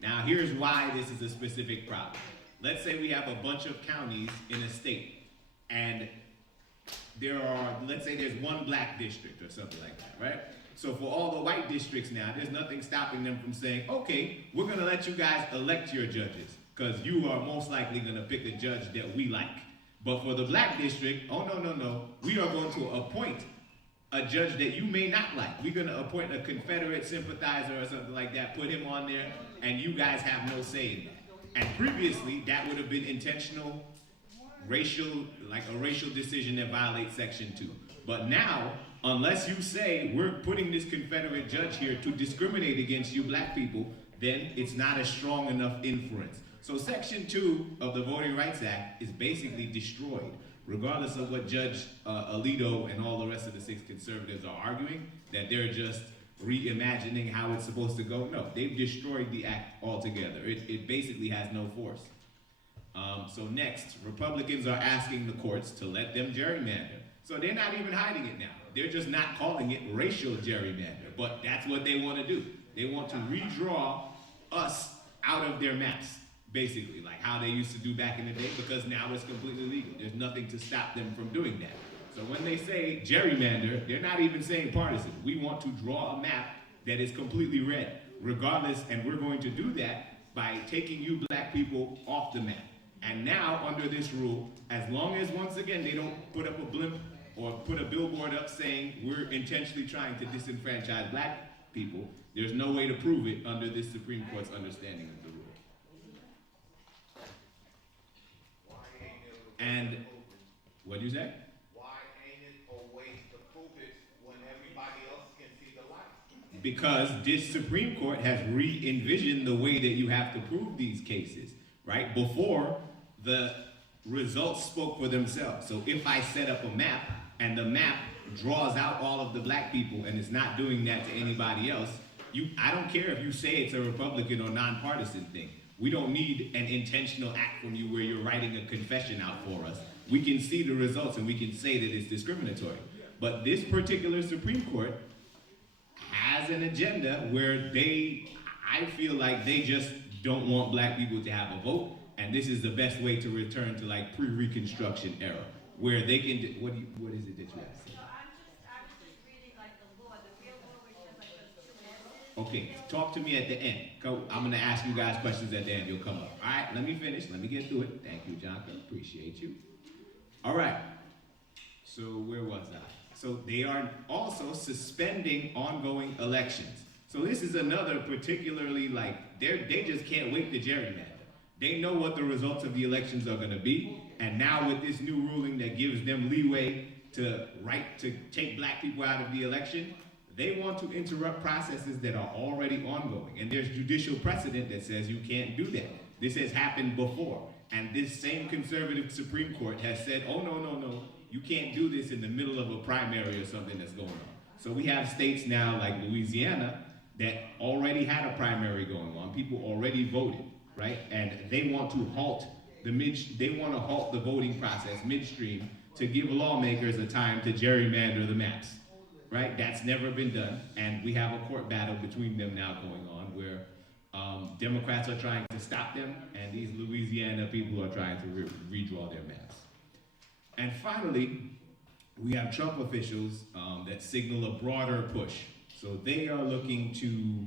Now, here's why this is a specific problem. Let's say we have a bunch of counties in a state, and let's say there's one black district or something like that, right? So for all the white districts now, there's nothing stopping them from saying, okay, we're gonna let you guys elect your judges, because you are most likely gonna pick a judge that we like. But for the black district, oh no, we are going to appoint a judge that you may not like. We're gonna appoint a Confederate sympathizer or something like that, put him on there, and you guys have no say in that. And previously, that would have been intentional a racial decision that violates Section 2. But now, unless you say, we're putting this Confederate judge here to discriminate against you black people, then it's not a strong enough inference. So Section 2 of the Voting Rights Act is basically destroyed, regardless of what Judge Alito and all the rest of the 6 conservatives are arguing, that they're just reimagining how it's supposed to go. No, they've destroyed the act altogether. It basically has no force. So next, Republicans are asking the courts to let them gerrymander. So they're not even hiding it now. They're just not calling it racial gerrymander, but that's what they want to do. They want to redraw us out of their maps, basically, like how they used to do back in the day, because now it's completely legal. There's nothing to stop them from doing that. So when they say gerrymander, they're not even saying partisan. We want to draw a map that is completely red, regardless, and we're going to do that by taking you black people off the map. And now, under this rule, as long as, once again, they don't put up a blimp or put a billboard up saying we're intentionally trying to disenfranchise black people, there's no way to prove it under this Supreme Court's understanding of the rule. And, what'd you say? Why ain't it a way to prove it when everybody else can see the light? Because this Supreme Court has re-envisioned the way that you have to prove these cases, right? Before, the results spoke for themselves. So if I set up a map and the map draws out all of the black people and it's not doing that to anybody else, I don't care if you say it's a Republican or nonpartisan thing. We don't need an intentional act from you where you're writing a confession out for us. We can see the results and we can say that it's discriminatory. But this particular Supreme Court has an agenda where I feel like they just don't want black people to have a vote, and this is the best way to return to like pre-Reconstruction era, where they can what is it that you have to say? I was just reading like the law, the real law, which has like those 2 S's. Okay, talk to me at the end. I'm gonna ask you guys questions at the end. You'll come up. All right, let me finish. Let me get through it. Thank you, Jonathan. Appreciate you. All right. So where was I? So they are also suspending ongoing elections. So this is another particularly like they just can't wait to gerrymander. They know what the results of the elections are going to be, and now with this new ruling that gives them leeway to take black people out of the election, they want to interrupt processes that are already ongoing. And there's judicial precedent that says you can't do that. This has happened before, and this same conservative Supreme Court has said, oh no, you can't do this in the middle of a primary or something that's going on. So we have states now like Louisiana that already had a primary going on. People already voted, right? And they want to halt the voting process midstream to give lawmakers a time to gerrymander the maps, right? That's never been done, and we have a court battle between them now going on where Democrats are trying to stop them, and these Louisiana people are trying to redraw their maps. And finally, we have Trump officials that signal a broader push. So they are looking to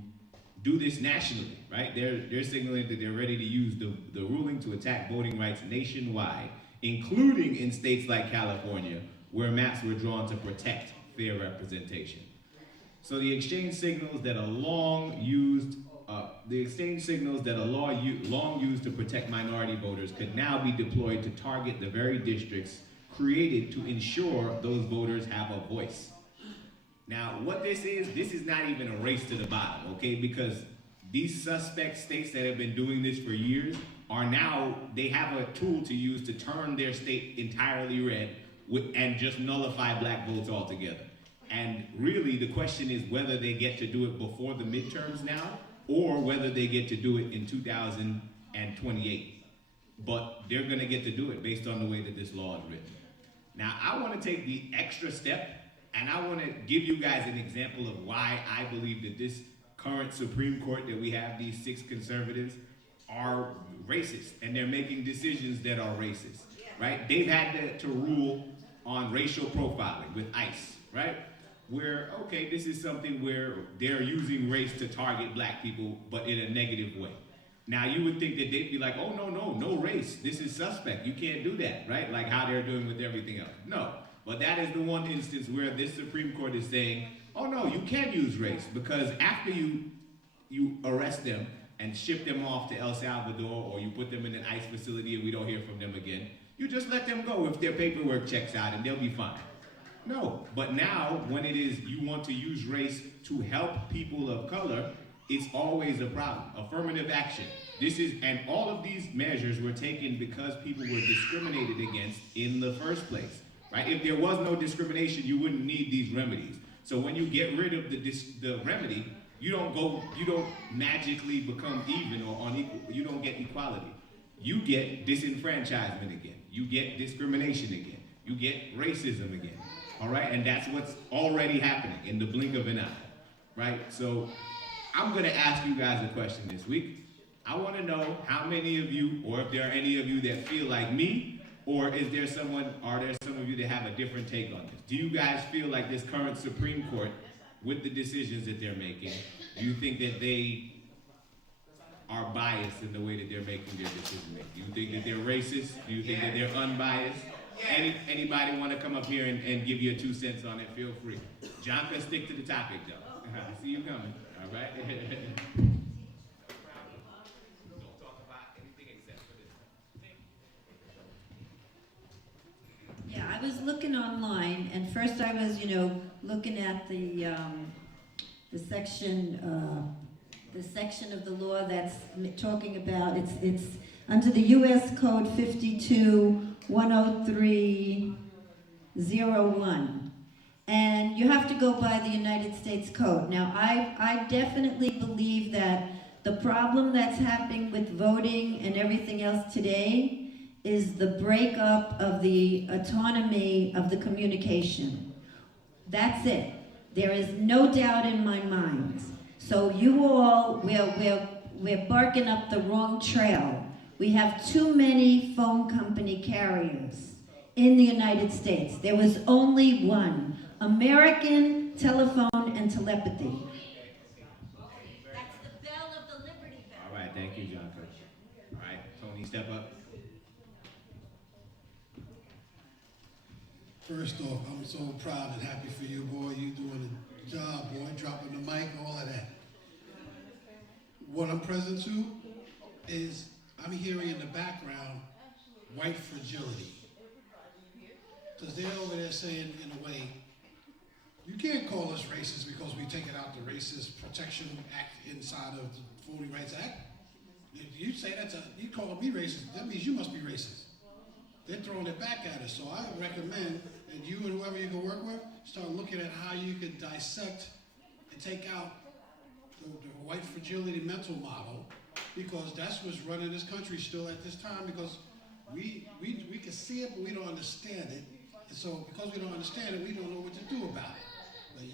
do this nationally, right? They're signaling that they're ready to use the ruling to attack voting rights nationwide, including in states like California, where maps were drawn to protect fair representation. So the exchange signals that a long used to protect minority voters could now be deployed to target the very districts created to ensure those voters have a voice. Now, what this is not even a race to the bottom, okay? Because these suspect states that have been doing this for years they have a tool to use to turn their state entirely red and just nullify black votes altogether. And really, the question is whether they get to do it before the midterms now, or whether they get to do it in 2028. But they're gonna get to do it based on the way that this law is written. Now, I wanna take the extra step, and I wanna give you guys an example of why I believe that this current Supreme Court that we have, these 6 conservatives, are racist, and they're making decisions that are racist, right? They've had to rule on racial profiling with ICE, right? Where, okay, this is something where they're using race to target black people, but in a negative way. Now, you would think that they'd be like, oh, no race. This is suspect. You can't do that, right? Like how they're doing with everything else. No, but that is the one instance where this Supreme Court is saying, oh, no, you can use race, because after you arrest them and ship them off to El Salvador, or you put them in an ICE facility and we don't hear from them again, you just let them go if their paperwork checks out and they'll be fine. No, but now when it is you want to use race to help people of color, it's always a problem. Affirmative action. And all of these measures were taken because people were discriminated against in the first place, right? If there was no discrimination, you wouldn't need these remedies. So when you get rid of the remedy, you don't magically become even or unequal. You don't get equality. you get disenfranchisement again. You get discrimination again. You get racism again. All right? And that's what's already happening in the blink of an eye. Right? So I'm going to ask you guys a question this week. I want to know how many of you, or if there are any of you that feel like me, or are there some of you that have a different take on this? Do you guys feel like this current Supreme Court, with the decisions that they're making, do you think that they are biased in the way that they're making their decision making? Do you think that they're racist? Do you think that they're unbiased? Anybody want to come up here and give your 2 cents on it? Feel free. John, can stick to the topic though. I see you coming. All right. Don't talk about anything except for this. Yeah, I was looking online, and first I was, looking at the section of the law that's talking about it's under the U.S. Code 52-103-01, and you have to go by the United States Code. Now, I definitely believe that the problem that's happening with voting and everything else today is the breakup of the autonomy of the communication. That's it. There is no doubt in my mind. So you all, we're barking up the wrong trail. We have too many phone company carriers in the United States. There was only one, American Telephone and Telepathy. That's the bell of the Liberty Bell. All right, thank you, John. All right, Tony, step up. First off, I'm so proud and happy for you, boy. You doing a job, boy, dropping the mic, all of that. What I'm present to is I'm hearing in the background white fragility. Because they're over there saying, in a way, you can't call us racist because we taken out the Racist Protection Act inside of the Voting Rights Act. If you say you calling me racist, that means you must be racist. They're throwing it back at us. So I recommend that you and whoever you can work with start looking at how you can dissect and take out the white fragility mental model, because that's what's running this country still at this time, because we can see it, but we don't understand it. And so because we don't understand it, we don't know what to do about it. But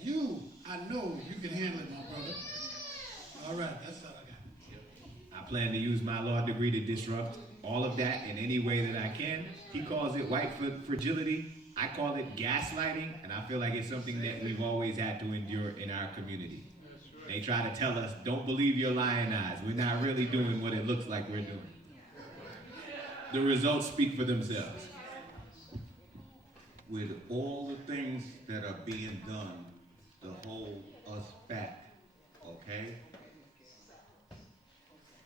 I know you can handle it, my brother. All right, that's all I got. I plan to use my law degree to disrupt all of that in any way that I can. He calls it white fragility. I call it gaslighting, and I feel like it's something that we've always had to endure in our community. They try to tell us, don't believe your lying eyes. We're not really doing what it looks like we're doing. The results speak for themselves. With all the things that are being done to hold us back, okay?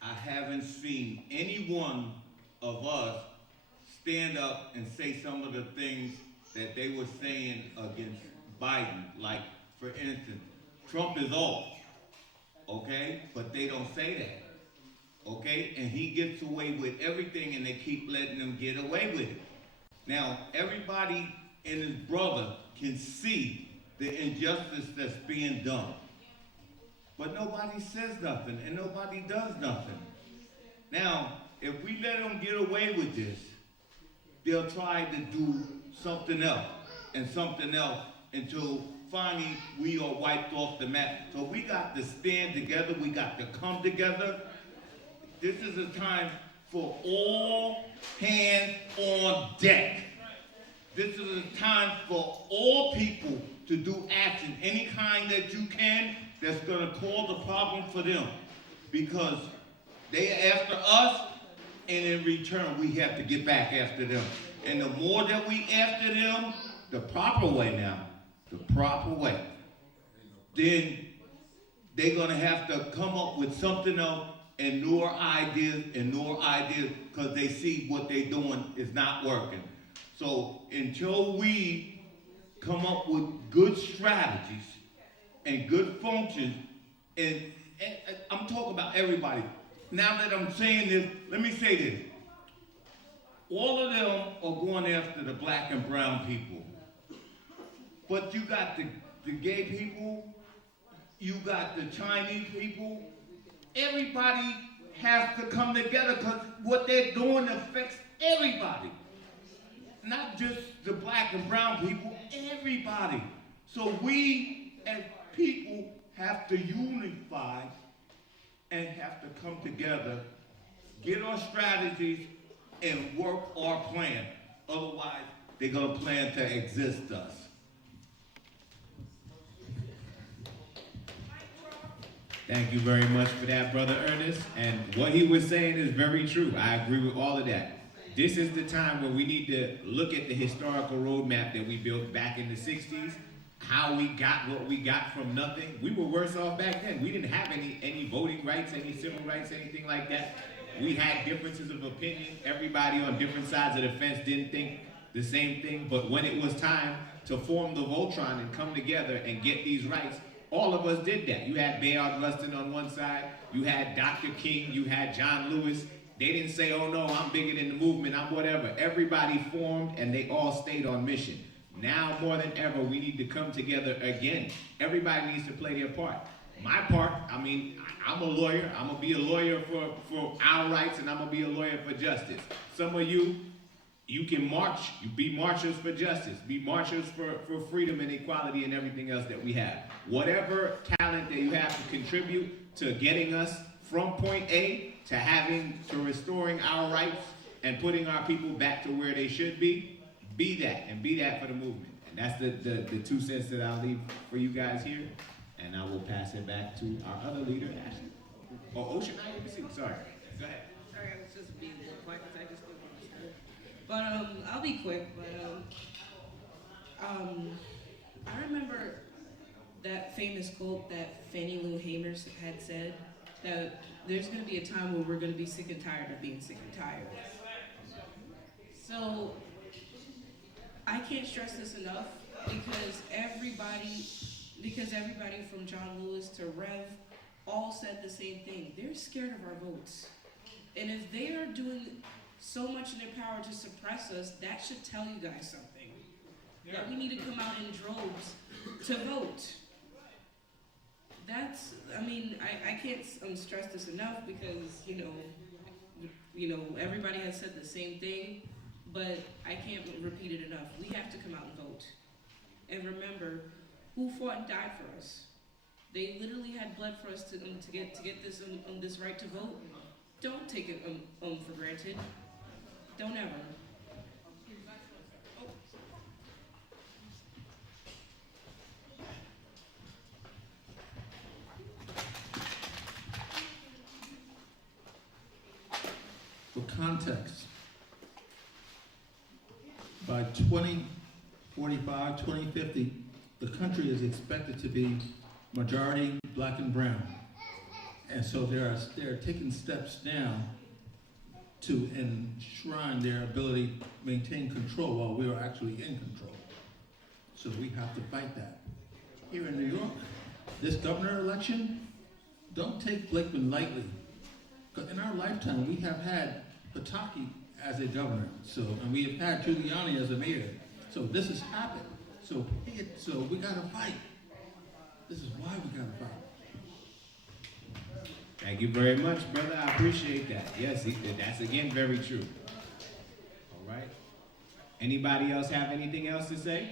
I haven't seen any one of us stand up and say some of the things that they were saying against Biden. Like, for instance, Trump is off, okay? But they don't say that, okay? And he gets away with everything, and they keep letting him get away with it. Now, everybody and his brother can see the injustice that's being done. But nobody says nothing, and nobody does nothing. Now, if we let them get away with this, they'll try to do something else and something else until finally we are wiped off the map. So we got to stand together. We got to come together. This is a time for all hands on deck. This is a time for all people to do action, any kind that you can, that's going to cause a problem for them. Because they are after us, and in return, we have to get back after them. And the more that we after them, the proper way now, the proper way, then they're going to have to come up with something else and newer ideas, because they see what they're doing is not working. So until we come up with good strategies and good functions, and I'm talking about everybody. Now that I'm saying this, let me say this. All of them are going after the black and brown people. But you got the gay people, you got the Chinese people. Everybody has to come together because what they're doing affects everybody. Not just the black and brown people, everybody. So we as people have to unify and have to come together, get our strategies, and work our plan. Otherwise, they're going to plan to exist us. Thank you very much for that, Brother Ernest. And what he was saying is very true. I agree with all of that. This is the time where we need to look at the historical roadmap that we built back in the 60s, how we got what we got from nothing. We were worse off back then. We didn't have any voting rights, any civil rights, anything like that. We had differences of opinion. Everybody on different sides of the fence didn't think the same thing. But when it was time to form the Voltron and come together and get these rights, all of us did that. You had Bayard Rustin on one side, you had Dr. King, you had John Lewis. They didn't say, oh no, I'm bigger than the movement, I'm whatever. Everybody formed and they all stayed on mission. Now more than ever, we need to come together again. Everybody needs to play their part. My part, I mean, I'm a lawyer. I'm gonna be a lawyer for our rights, and I'm gonna be a lawyer for justice. Some of you can march, you be marchers for justice, be marchers for freedom and equality and everything else that we have. Whatever talent that you have to contribute to getting us from point A to restoring our rights and putting our people back to where they should be that, and be that for the movement. And that's the 2 cents that I'll leave for you guys here, and I will pass it back to our other leader, Ashley. Oh, Ocean, I didn't see. Sorry. Go ahead. Sorry, I was just being a little quiet because I just didn't understand. But I'll be quick. But I remember that famous quote that Fannie Lou Hamer had said, that there's going to be a time where we're going to be sick and tired of being sick and tired. So I can't stress this enough, because everybody from John Lewis to Rev all said the same thing. They're scared of our votes. And if they are doing so much in their power to suppress us, that should tell you guys something. Yeah. That we need to come out in droves to vote. I can't stress this enough, because, you know, everybody has said the same thing, but I can't repeat it enough. We have to come out and vote. And remember, who fought and died for us? They literally had blood for us to get this this right to vote. Don't take it for granted. Don't ever. For context, by 2045, 2050, the country is expected to be majority black and brown. And so they're taking steps now to enshrine their ability to maintain control while we are actually in control. So we have to fight that. Here in New York, this governor election, don't take Blakeman lightly. Because in our lifetime, we have had Pataki as a governor, and we have had Giuliani as a mayor. So this has happened. So we gotta fight. This is why we gotta fight. Thank you very much, brother. I appreciate that. Yes, that's again very true. All right. Anybody else have anything else to say?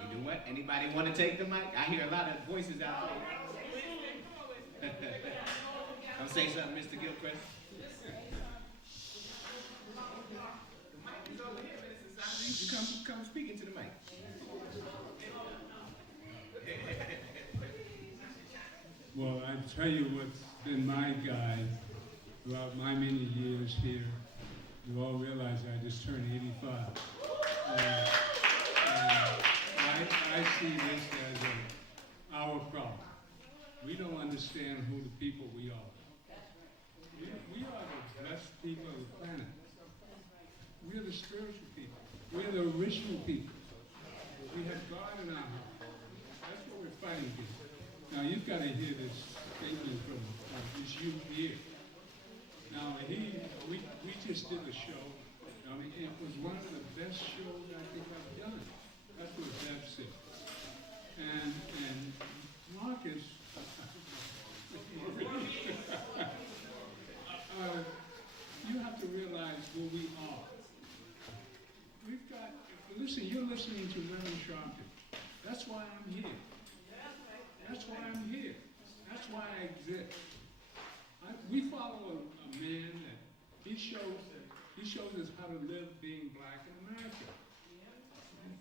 You know what? Anybody want to take the mic? I hear a lot of voices out there. Come say something, Mr. Gilchrist. The mic is over here, Mr. Simon. You come speak into the mic. Well, I tell you what's been my guide throughout my many years here. You all realize I just turned 85. I see this as our problem. We don't understand who the people we are. We are the best people of the planet. We are the spiritual people. We are the original people. We have God in our heart. That's what we're fighting against. Now you've got to hear this statement from this youth here. Now we just did a show. I mean, it was one of the best shows I think I've done. That's what Bev said. And Mark listen, you're listening to Reverend Sharpton. That's why I'm here. That's why I'm here. That's why I exist. We follow a man that he shows us how to live being black in America.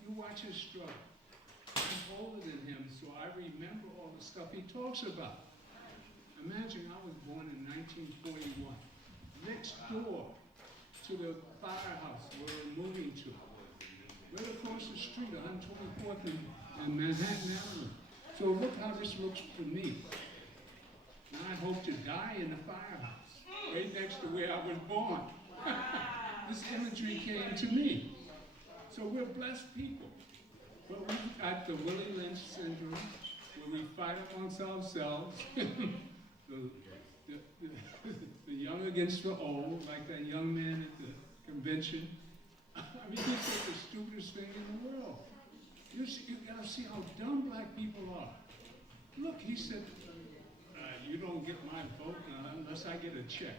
You watch his struggle. I'm older than him, so I remember all the stuff he talks about. Imagine I was born in 1941, next door to the firehouse where we're moving to. Right across the street, 124th and Manhattan Avenue. So look how this looks for me. And I hope to die in the firehouse, right next to where I was born. This imagery came to me. So we're blessed people. But we've got the Willie Lynch syndrome, where we fight amongst ourselves. the young against the old, like that young man at the convention. I mean, he said the stupidest thing in the world. You gotta see how dumb black people are. Look, he said, you don't get my vote unless I get a check.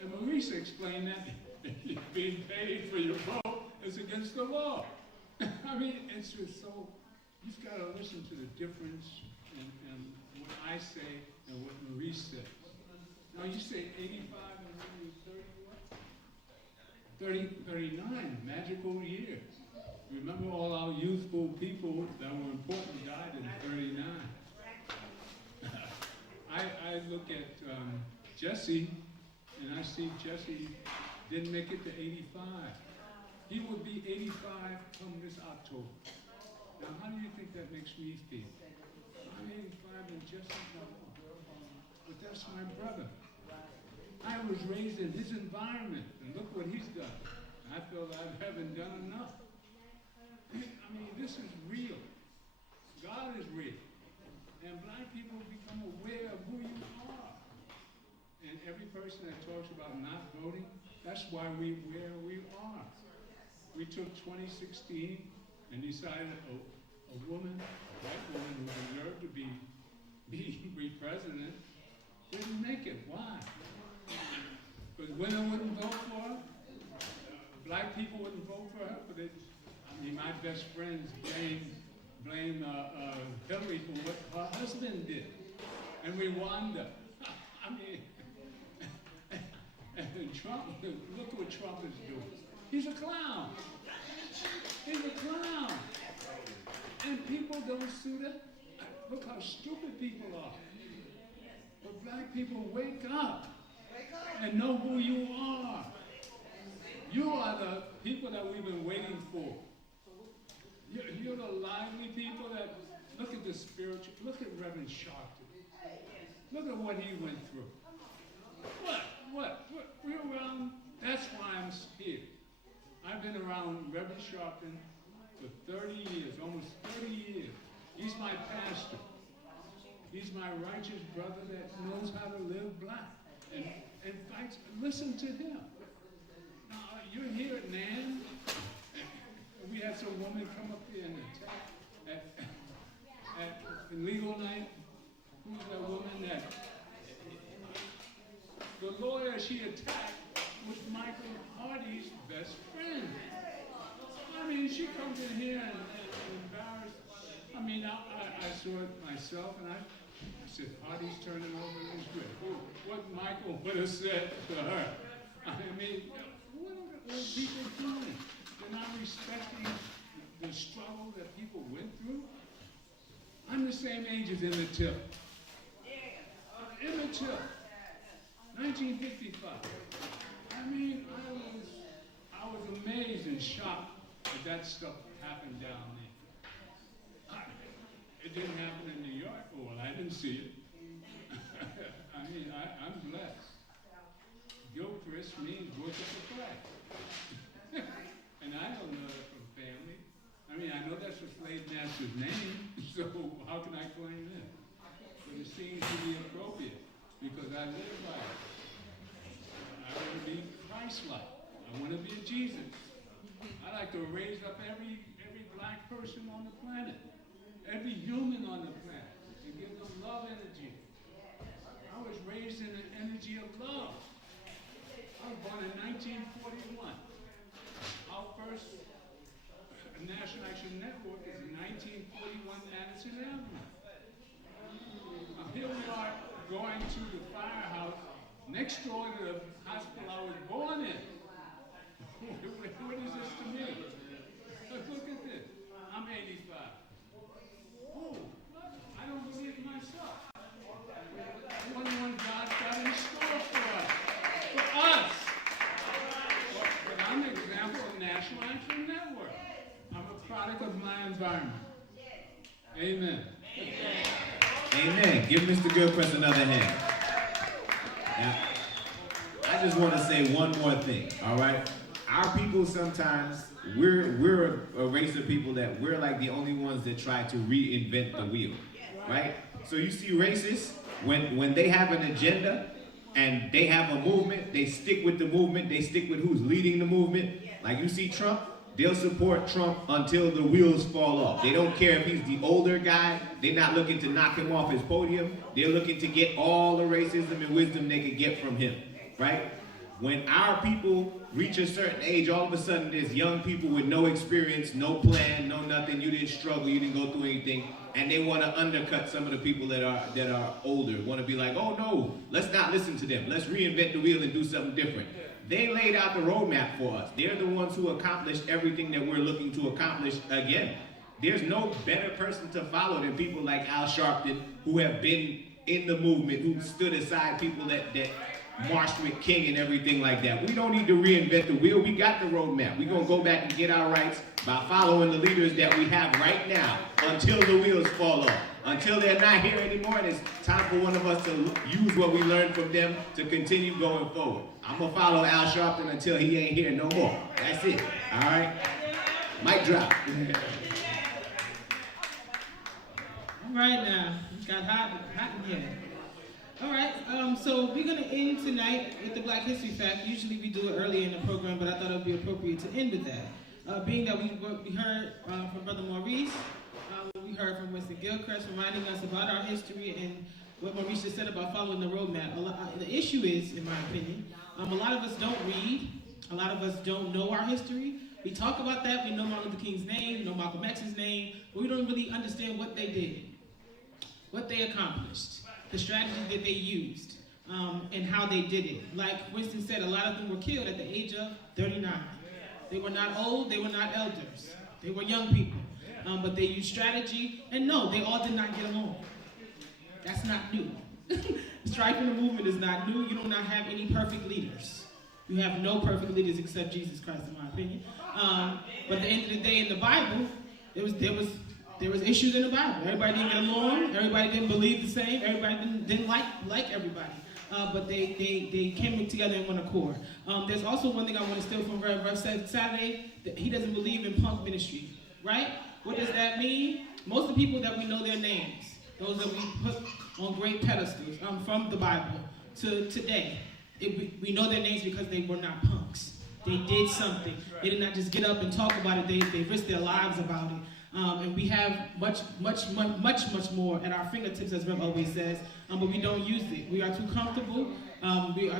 And Maurice explained that being paid for your vote is against the law. I mean, it's just so, you've got to listen to the difference in what I say and what Maurice says. Now you say 85 and when you're 30 what? 39, magical years. Remember all our youthful people that were important died in 39. I look at Jesse, and I see Jesse didn't make it to 85. He will be 85 come this October. Now, how do you think that makes me feel? I'm 85 and Jesse's not one. But that's my brother. I was raised in his environment, and look what he's done. I feel I haven't done enough. I mean, this is real. God is real. And black people become aware of who you are. And every person that talks about not voting, that's why we're where we are. We took 2016 and decided a woman, a white woman who deserved to be president, didn't make it. Why? Because women wouldn't vote for her. Black people wouldn't vote for her. But my best friends blame Hillary for what her husband did. And Rwanda. I mean, and Trump, look what Trump is doing. He's a clown. He's a clown. And people don't see that. Look how stupid people are. But black people, wake up and know who you are. You are the people that we've been waiting for. You're the lively people that, look at the spiritual, look at Reverend Sharpton. Look at what he went through. What? We're around, that's why I'm here. I've been around Reverend Sharpton for 30 years, almost 30 years. He's my pastor. He's my righteous brother that knows how to live black and fights. Listen to him. Now, you're here at NAN. We had some woman come up here and attack at legal night. Who's that woman that the lawyer she attacked was Michael Hardy's best friend. I mean, she comes in here and embarrassed. I mean, I saw it myself, and I said, Hardy's turning over in his grave. What Michael would have said to her. I mean, what are old people doing? They're not respecting the struggle that people went through. I'm the same age as Emmett Till. Emmett Till, 1955. I mean, I was amazed and shocked that stuff happened down there. It didn't happen in New York. Well, I didn't see it. I mean, I'm blessed. Gilchrist means worship the flag. And I don't know that from family. I mean, I know that's a slave master's name, so how can I claim that? But it seems to be appropriate because I live by it. I want to be Christ-like. I want to be a Jesus. I like to raise up every black person on the planet, every human on the planet, and give them love energy. I was raised in an energy of love. I was born in 1941. Our first next door to the hospital I was born in. What is this to me? Look at this. I'm 85. Oh, I don't believe myself. I wonder what God's got in store for us. For us. But I'm an example of National Anthem Network. I'm a product of my environment. Amen. Amen. Give Mr. Gilchrist another hand. Now, I just want to say one more thing, all right? Our people sometimes, we're a race of people that we're like the only ones that try to reinvent the wheel, right? So you see racists, when they have an agenda and they have a movement, they stick with the movement, they stick with who's leading the movement. Like you see Trump, they'll support Trump until the wheels fall off. They don't care if he's the older guy. They're not looking to knock him off his podium. They're looking to get all the racism and wisdom they could get from him, right? When our people reach a certain age, all of a sudden there's young people with no experience, no plan, no nothing. You didn't struggle, you didn't go through anything, and they want to undercut some of the people that are older. Want to be like, oh no, let's not listen to them. Let's reinvent the wheel and do something different. They laid out the roadmap for us. They're the ones who accomplished everything that we're looking to accomplish again. There's no better person to follow than people like Al Sharpton, who have been in the movement, who stood aside people that marched with King and everything like that. We don't need to reinvent the wheel. We got the roadmap. We're going to go back and get our rights by following the leaders that we have right now until the wheels fall off. Until they're not here anymore, and it's time for one of us to use what we learned from them to continue going forward. I'm going to follow Al Sharpton until he ain't here no more. That's it. All right? Mic drop. All right now, it got hot in here. All right, so we're going to end tonight with the Black History Fact. Usually we do it early in the program, but I thought it would be appropriate to end with that. Being that we heard from Brother Maurice, we heard from Mr. Gilchrist reminding us about our history and what Maurice just said about following the roadmap. The issue is, in my opinion, a lot of us don't read. A lot of us don't know our history. We talk about that. We know Martin Luther King's name, we know Malcolm X's name, but we don't really understand what they did, what they accomplished, the strategy that they used, and how they did it. Like Winston said, a lot of them were killed at the age of 39. They were not old, they were not elders. They were young people. But they used strategy, and no, they all did not get along. That's not new. Striking the movement is not new. You do not have any perfect leaders. You have no perfect leaders except Jesus Christ, in my opinion. But at the end of the day, in the Bible, there was issues in the Bible. Everybody didn't get along. Everybody didn't believe the same. Everybody didn't like everybody. But they came together in one accord. There's also one thing I want to steal from Rev said Saturday, that he doesn't believe in punk ministry, right? What does that mean? Most of the people that we know their names, those that we put on great pedestals from the Bible to today, we know their names because they were not punks. They did something. They did not just get up and talk about it. They risked their lives about it. And we have much more at our fingertips, as Rev always says, but we don't use it. We are too comfortable. We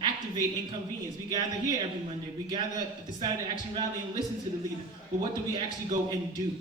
activate inconvenience. We gather here every Monday. We gather at the Saturday Action Rally and listen to the leader. But what do we actually go and do?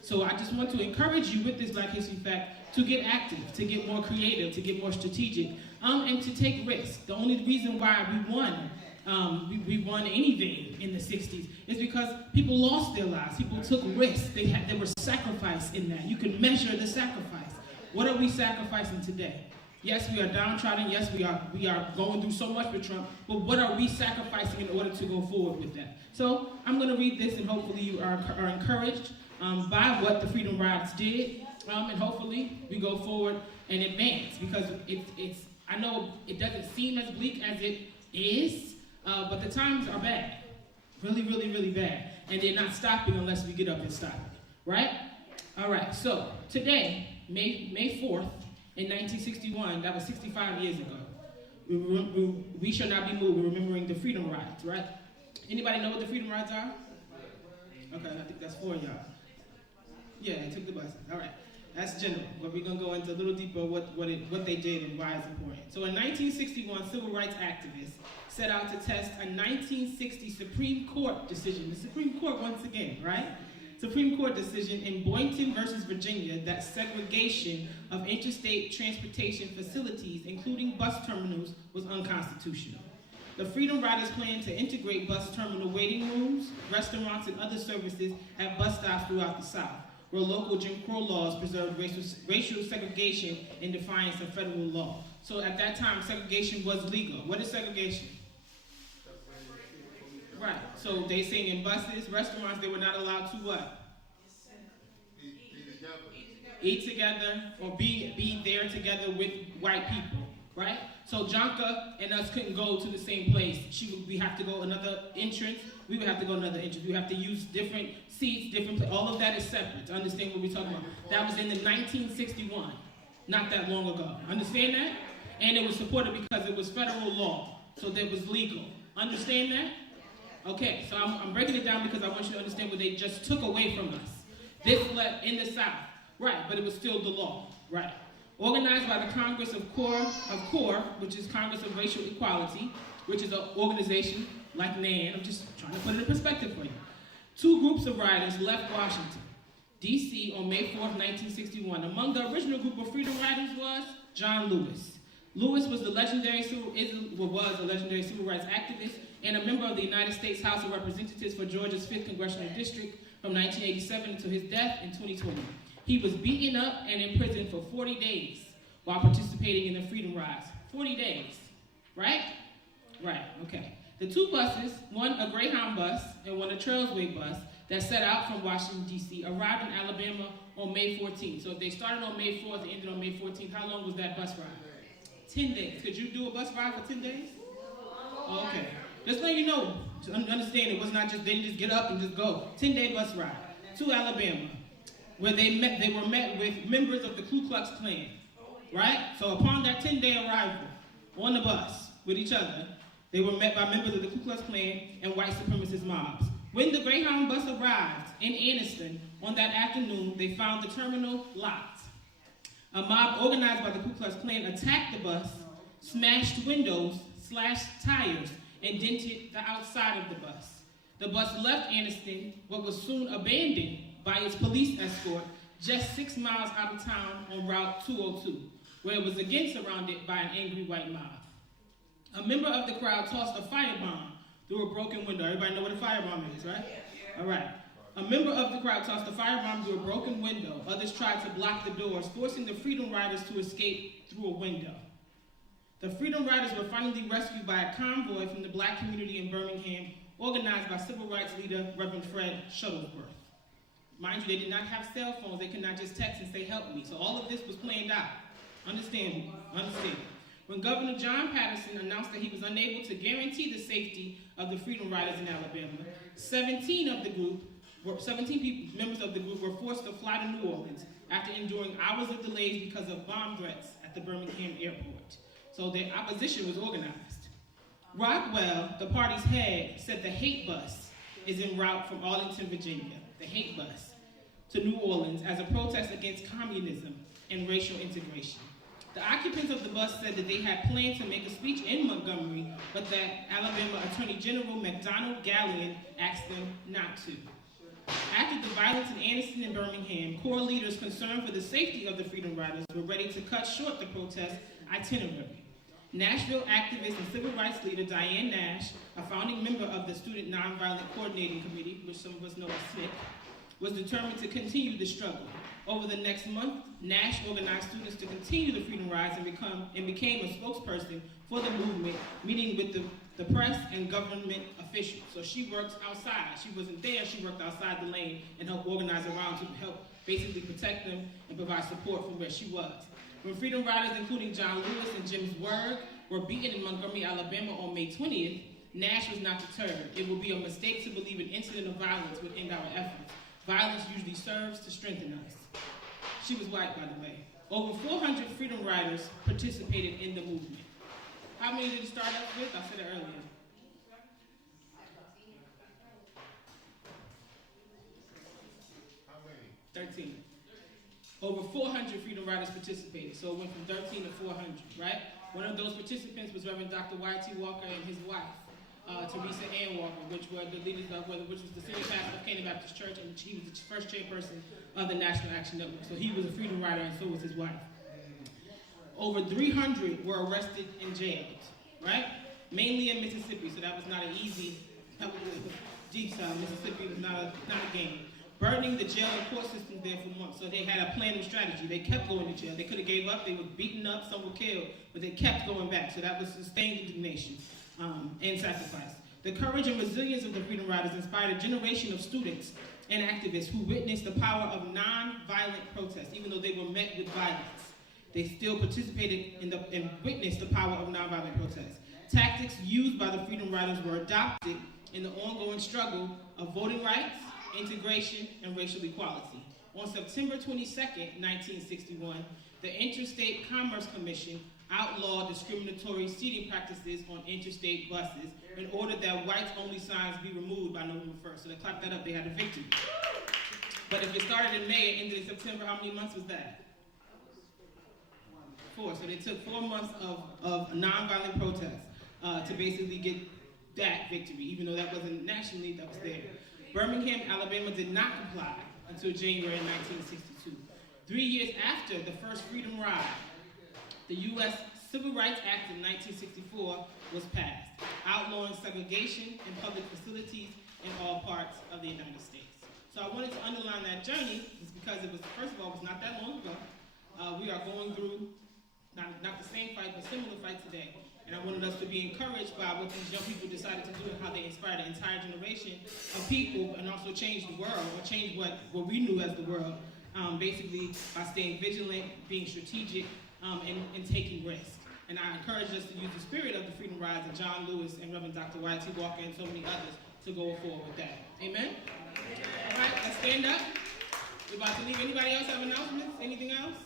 So I just want to encourage you with this Black History Fact to get active, to get more creative, to get more strategic, and to take risks. The only reason why we won anything in the 60s is because people lost their lives. People took risks. There was sacrifice in that. You can measure the sacrifice. What are we sacrificing today? Yes, we are downtrodden. Yes, we are going through so much with Trump. But what are we sacrificing in order to go forward with that? So I'm going to read this, and hopefully you are encouraged by what the Freedom Rides did, and hopefully we go forward and advance, because I know it doesn't seem as bleak as it is, but the times are bad, really, really, really bad, and they're not stopping unless we get up and stop it, right? All right, so today, May 4th, in 1961, that was 65 years ago, we shall not be moved. We're remembering the Freedom Rides, right? Anybody know what the Freedom Rides are? Okay, I think that's 4 of y'all. Yeah, I took the bus. All right, that's general, but we're gonna go into a little deeper what they did and why it's important. So in 1961, civil rights activists set out to test a 1960 Supreme Court decision. The Supreme Court, once again, right? Supreme Court decision in Boynton versus Virginia that segregation of interstate transportation facilities, including bus terminals, was unconstitutional. The Freedom Riders plan to integrate bus terminal waiting rooms, restaurants, and other services at bus stops throughout the South, where local Jim Crow laws preserved racial segregation in defiance of federal law. So at that time, segregation was legal. What is segregation? Right. So they saying in buses, restaurants, they were not allowed to what? Eat together or be there together with white people, right? So Jonka and us couldn't go to the same place. We have to go another entrance. We would have to go another entrance. We have to use different seats, all of that is separate to understand what we're talking about. That was in the 1961, not that long ago. Understand that? And it was supported because it was federal law, so that was legal. Understand that? Okay, so I'm breaking it down because I want you to understand what they just took away from us. This left in the South, right, but it was still the law, right. Organized by the Congress of CORE, which is Congress of Racial Equality, which is an organization like NAN. I'm just trying to put it in perspective for you. Two groups of riders left Washington, D.C. on May 4th, 1961. Among the original group of freedom riders was John Lewis. Lewis was a legendary civil rights activist and a member of the United States House of Representatives for Georgia's 5th Congressional District from 1987 until his death in 2020. He was beaten up and imprisoned for 40 days while participating in the Freedom Rides. 40 days, right? Right, okay. The two buses, one a Greyhound bus and one a Trailsway bus that set out from Washington, D.C., arrived in Alabama on May 14th. So if they started on May 4th and ended on May 14th, how long was that bus ride? 10 days. Could you do a bus ride for 10 days? Okay. Just let you know, to understand it was not just, they didn't just get up and just go. 10-day bus ride to Alabama, where they were met with members of the Ku Klux Klan, right? So upon that 10-day arrival on the bus with each other, they were met by members of the Ku Klux Klan and white supremacist mobs. When the Greyhound bus arrived in Anniston on that afternoon, they found the terminal locked. A mob organized by the Ku Klux Klan attacked the bus, smashed windows, slashed tires, and dented the outside of the bus. The bus left Anniston, but was soon abandoned by its police escort just 6 miles out of town on Route 202, where it was again surrounded by an angry white mob. A member of the crowd tossed a firebomb through a broken window. Everybody know what a firebomb is, right? All right. A member of the crowd tossed a firebomb through a broken window. Others tried to block the doors, forcing the Freedom Riders to escape through a window. The Freedom Riders were finally rescued by a convoy from the black community in Birmingham, organized by civil rights leader Reverend Fred Shuttlesworth. Mind you, they did not have cell phones. They could not just text and say, help me. So all of this was planned out. Understand me. Understand. When Governor John Patterson announced that he was unable to guarantee the safety of the Freedom Riders in Alabama, 17 people, members of the group, were forced to fly to New Orleans after enduring hours of delays because of bomb threats at the Birmingham airport. So their opposition was organized. Rockwell, the party's head, said the hate bus is en route from Arlington, Virginia, the hate bus, to New Orleans as a protest against communism and racial integration. The occupants of the bus said that they had planned to make a speech in Montgomery, but that Alabama Attorney General McDonnell Gallion asked them not to. After the violence in Anniston and Birmingham, core leaders concerned for the safety of the Freedom Riders were ready to cut short the protest itinerary. Nashville activist and civil rights leader Diane Nash, a founding member of the Student Nonviolent Coordinating Committee, which some of us know as SNCC, was determined to continue the struggle. Over the next month, Nash organized students to continue the Freedom Rides and became a spokesperson for the movement, meeting with the press and government officials. So she works outside. She wasn't there, she worked outside the lane and helped organize around to help basically protect them and provide support from where she was. When Freedom Riders, including John Lewis and James Werg, were beaten in Montgomery, Alabama on May 20th, Nash was not deterred. It will be a mistake to believe an incident of violence would end our efforts. Violence usually serves to strengthen us. She was white, by the way. Over 400 Freedom Riders participated in the movement. How many did it start up with? I said it earlier. How many? 13. Over 400 Freedom Riders participated, so it went from 13 to 400, right? One of those participants was Reverend Dr. Y.T. Walker and his wife, Teresa Ann Walker, which were the leaders of, which was the senior pastor of Canaan Baptist Church, and he was the first chairperson of the National Action Network. So he was a freedom rider, and so was his wife. Over 300 were arrested and jailed, right? Mainly in Mississippi, so that was not an easy, deep south. Mississippi was not a game. Burning the jail and court system there for months. So they had a plan and strategy. They kept going to jail. They could have gave up. They were beaten up. Some were killed. But they kept going back. So that was sustained indignation and sacrifice. The courage and resilience of the Freedom Riders inspired a generation of students and activists who witnessed the power of non-violent protest. Even though they were met with violence, they still participated and witnessed the power of non-violent protest. Tactics used by the Freedom Riders were adopted in the ongoing struggle of voting rights, integration, and racial equality. On September 22nd, 1961, the Interstate Commerce Commission outlawed discriminatory seating practices on interstate buses and ordered that whites-only signs be removed by November 1st. So they clapped that up, they had a victory. But if it started in May and ended in September, how many months was that? 4. So they took 4 months of nonviolent protest to basically get that victory, even though that wasn't nationally, that was there. Birmingham, Alabama did not comply until January 1962. 3 years after the first Freedom Ride, the U.S. Civil Rights Act of 1964 was passed, outlawing segregation in public facilities in all parts of the United States. So I wanted to underline that journey just because it was, first of all, it was not that long ago. We are going through not the same fight, but similar fight today. And I wanted us to be encouraged by what these young people decided to do and how they inspired an entire generation of people and also changed the world, or changed what we knew as the world, basically by staying vigilant, being strategic, and taking risks. And I encourage us to use the spirit of the Freedom Rides and John Lewis and Reverend Dr. Y.T. Walker and so many others to go forward with that. Amen? All right, let's stand up. We're about to leave. Anybody else have announcements? Anything else?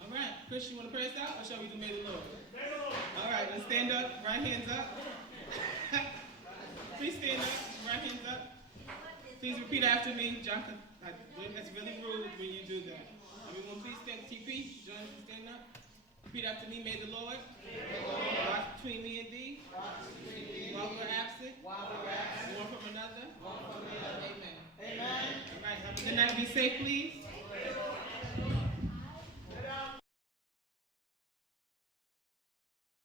All right, Chris, you want to pray us out, or shall we do May the Lord? All right, let's stand up, right hands up. Please stand up, right hands up. Please repeat after me. John, that's really rude when you do that. Everyone, please stand. TP, join us and stand up. Repeat after me. May the Lord watch between me and thee. While we're absent, one from another. Amen. Amen. All right, have a good night. Be safe, please.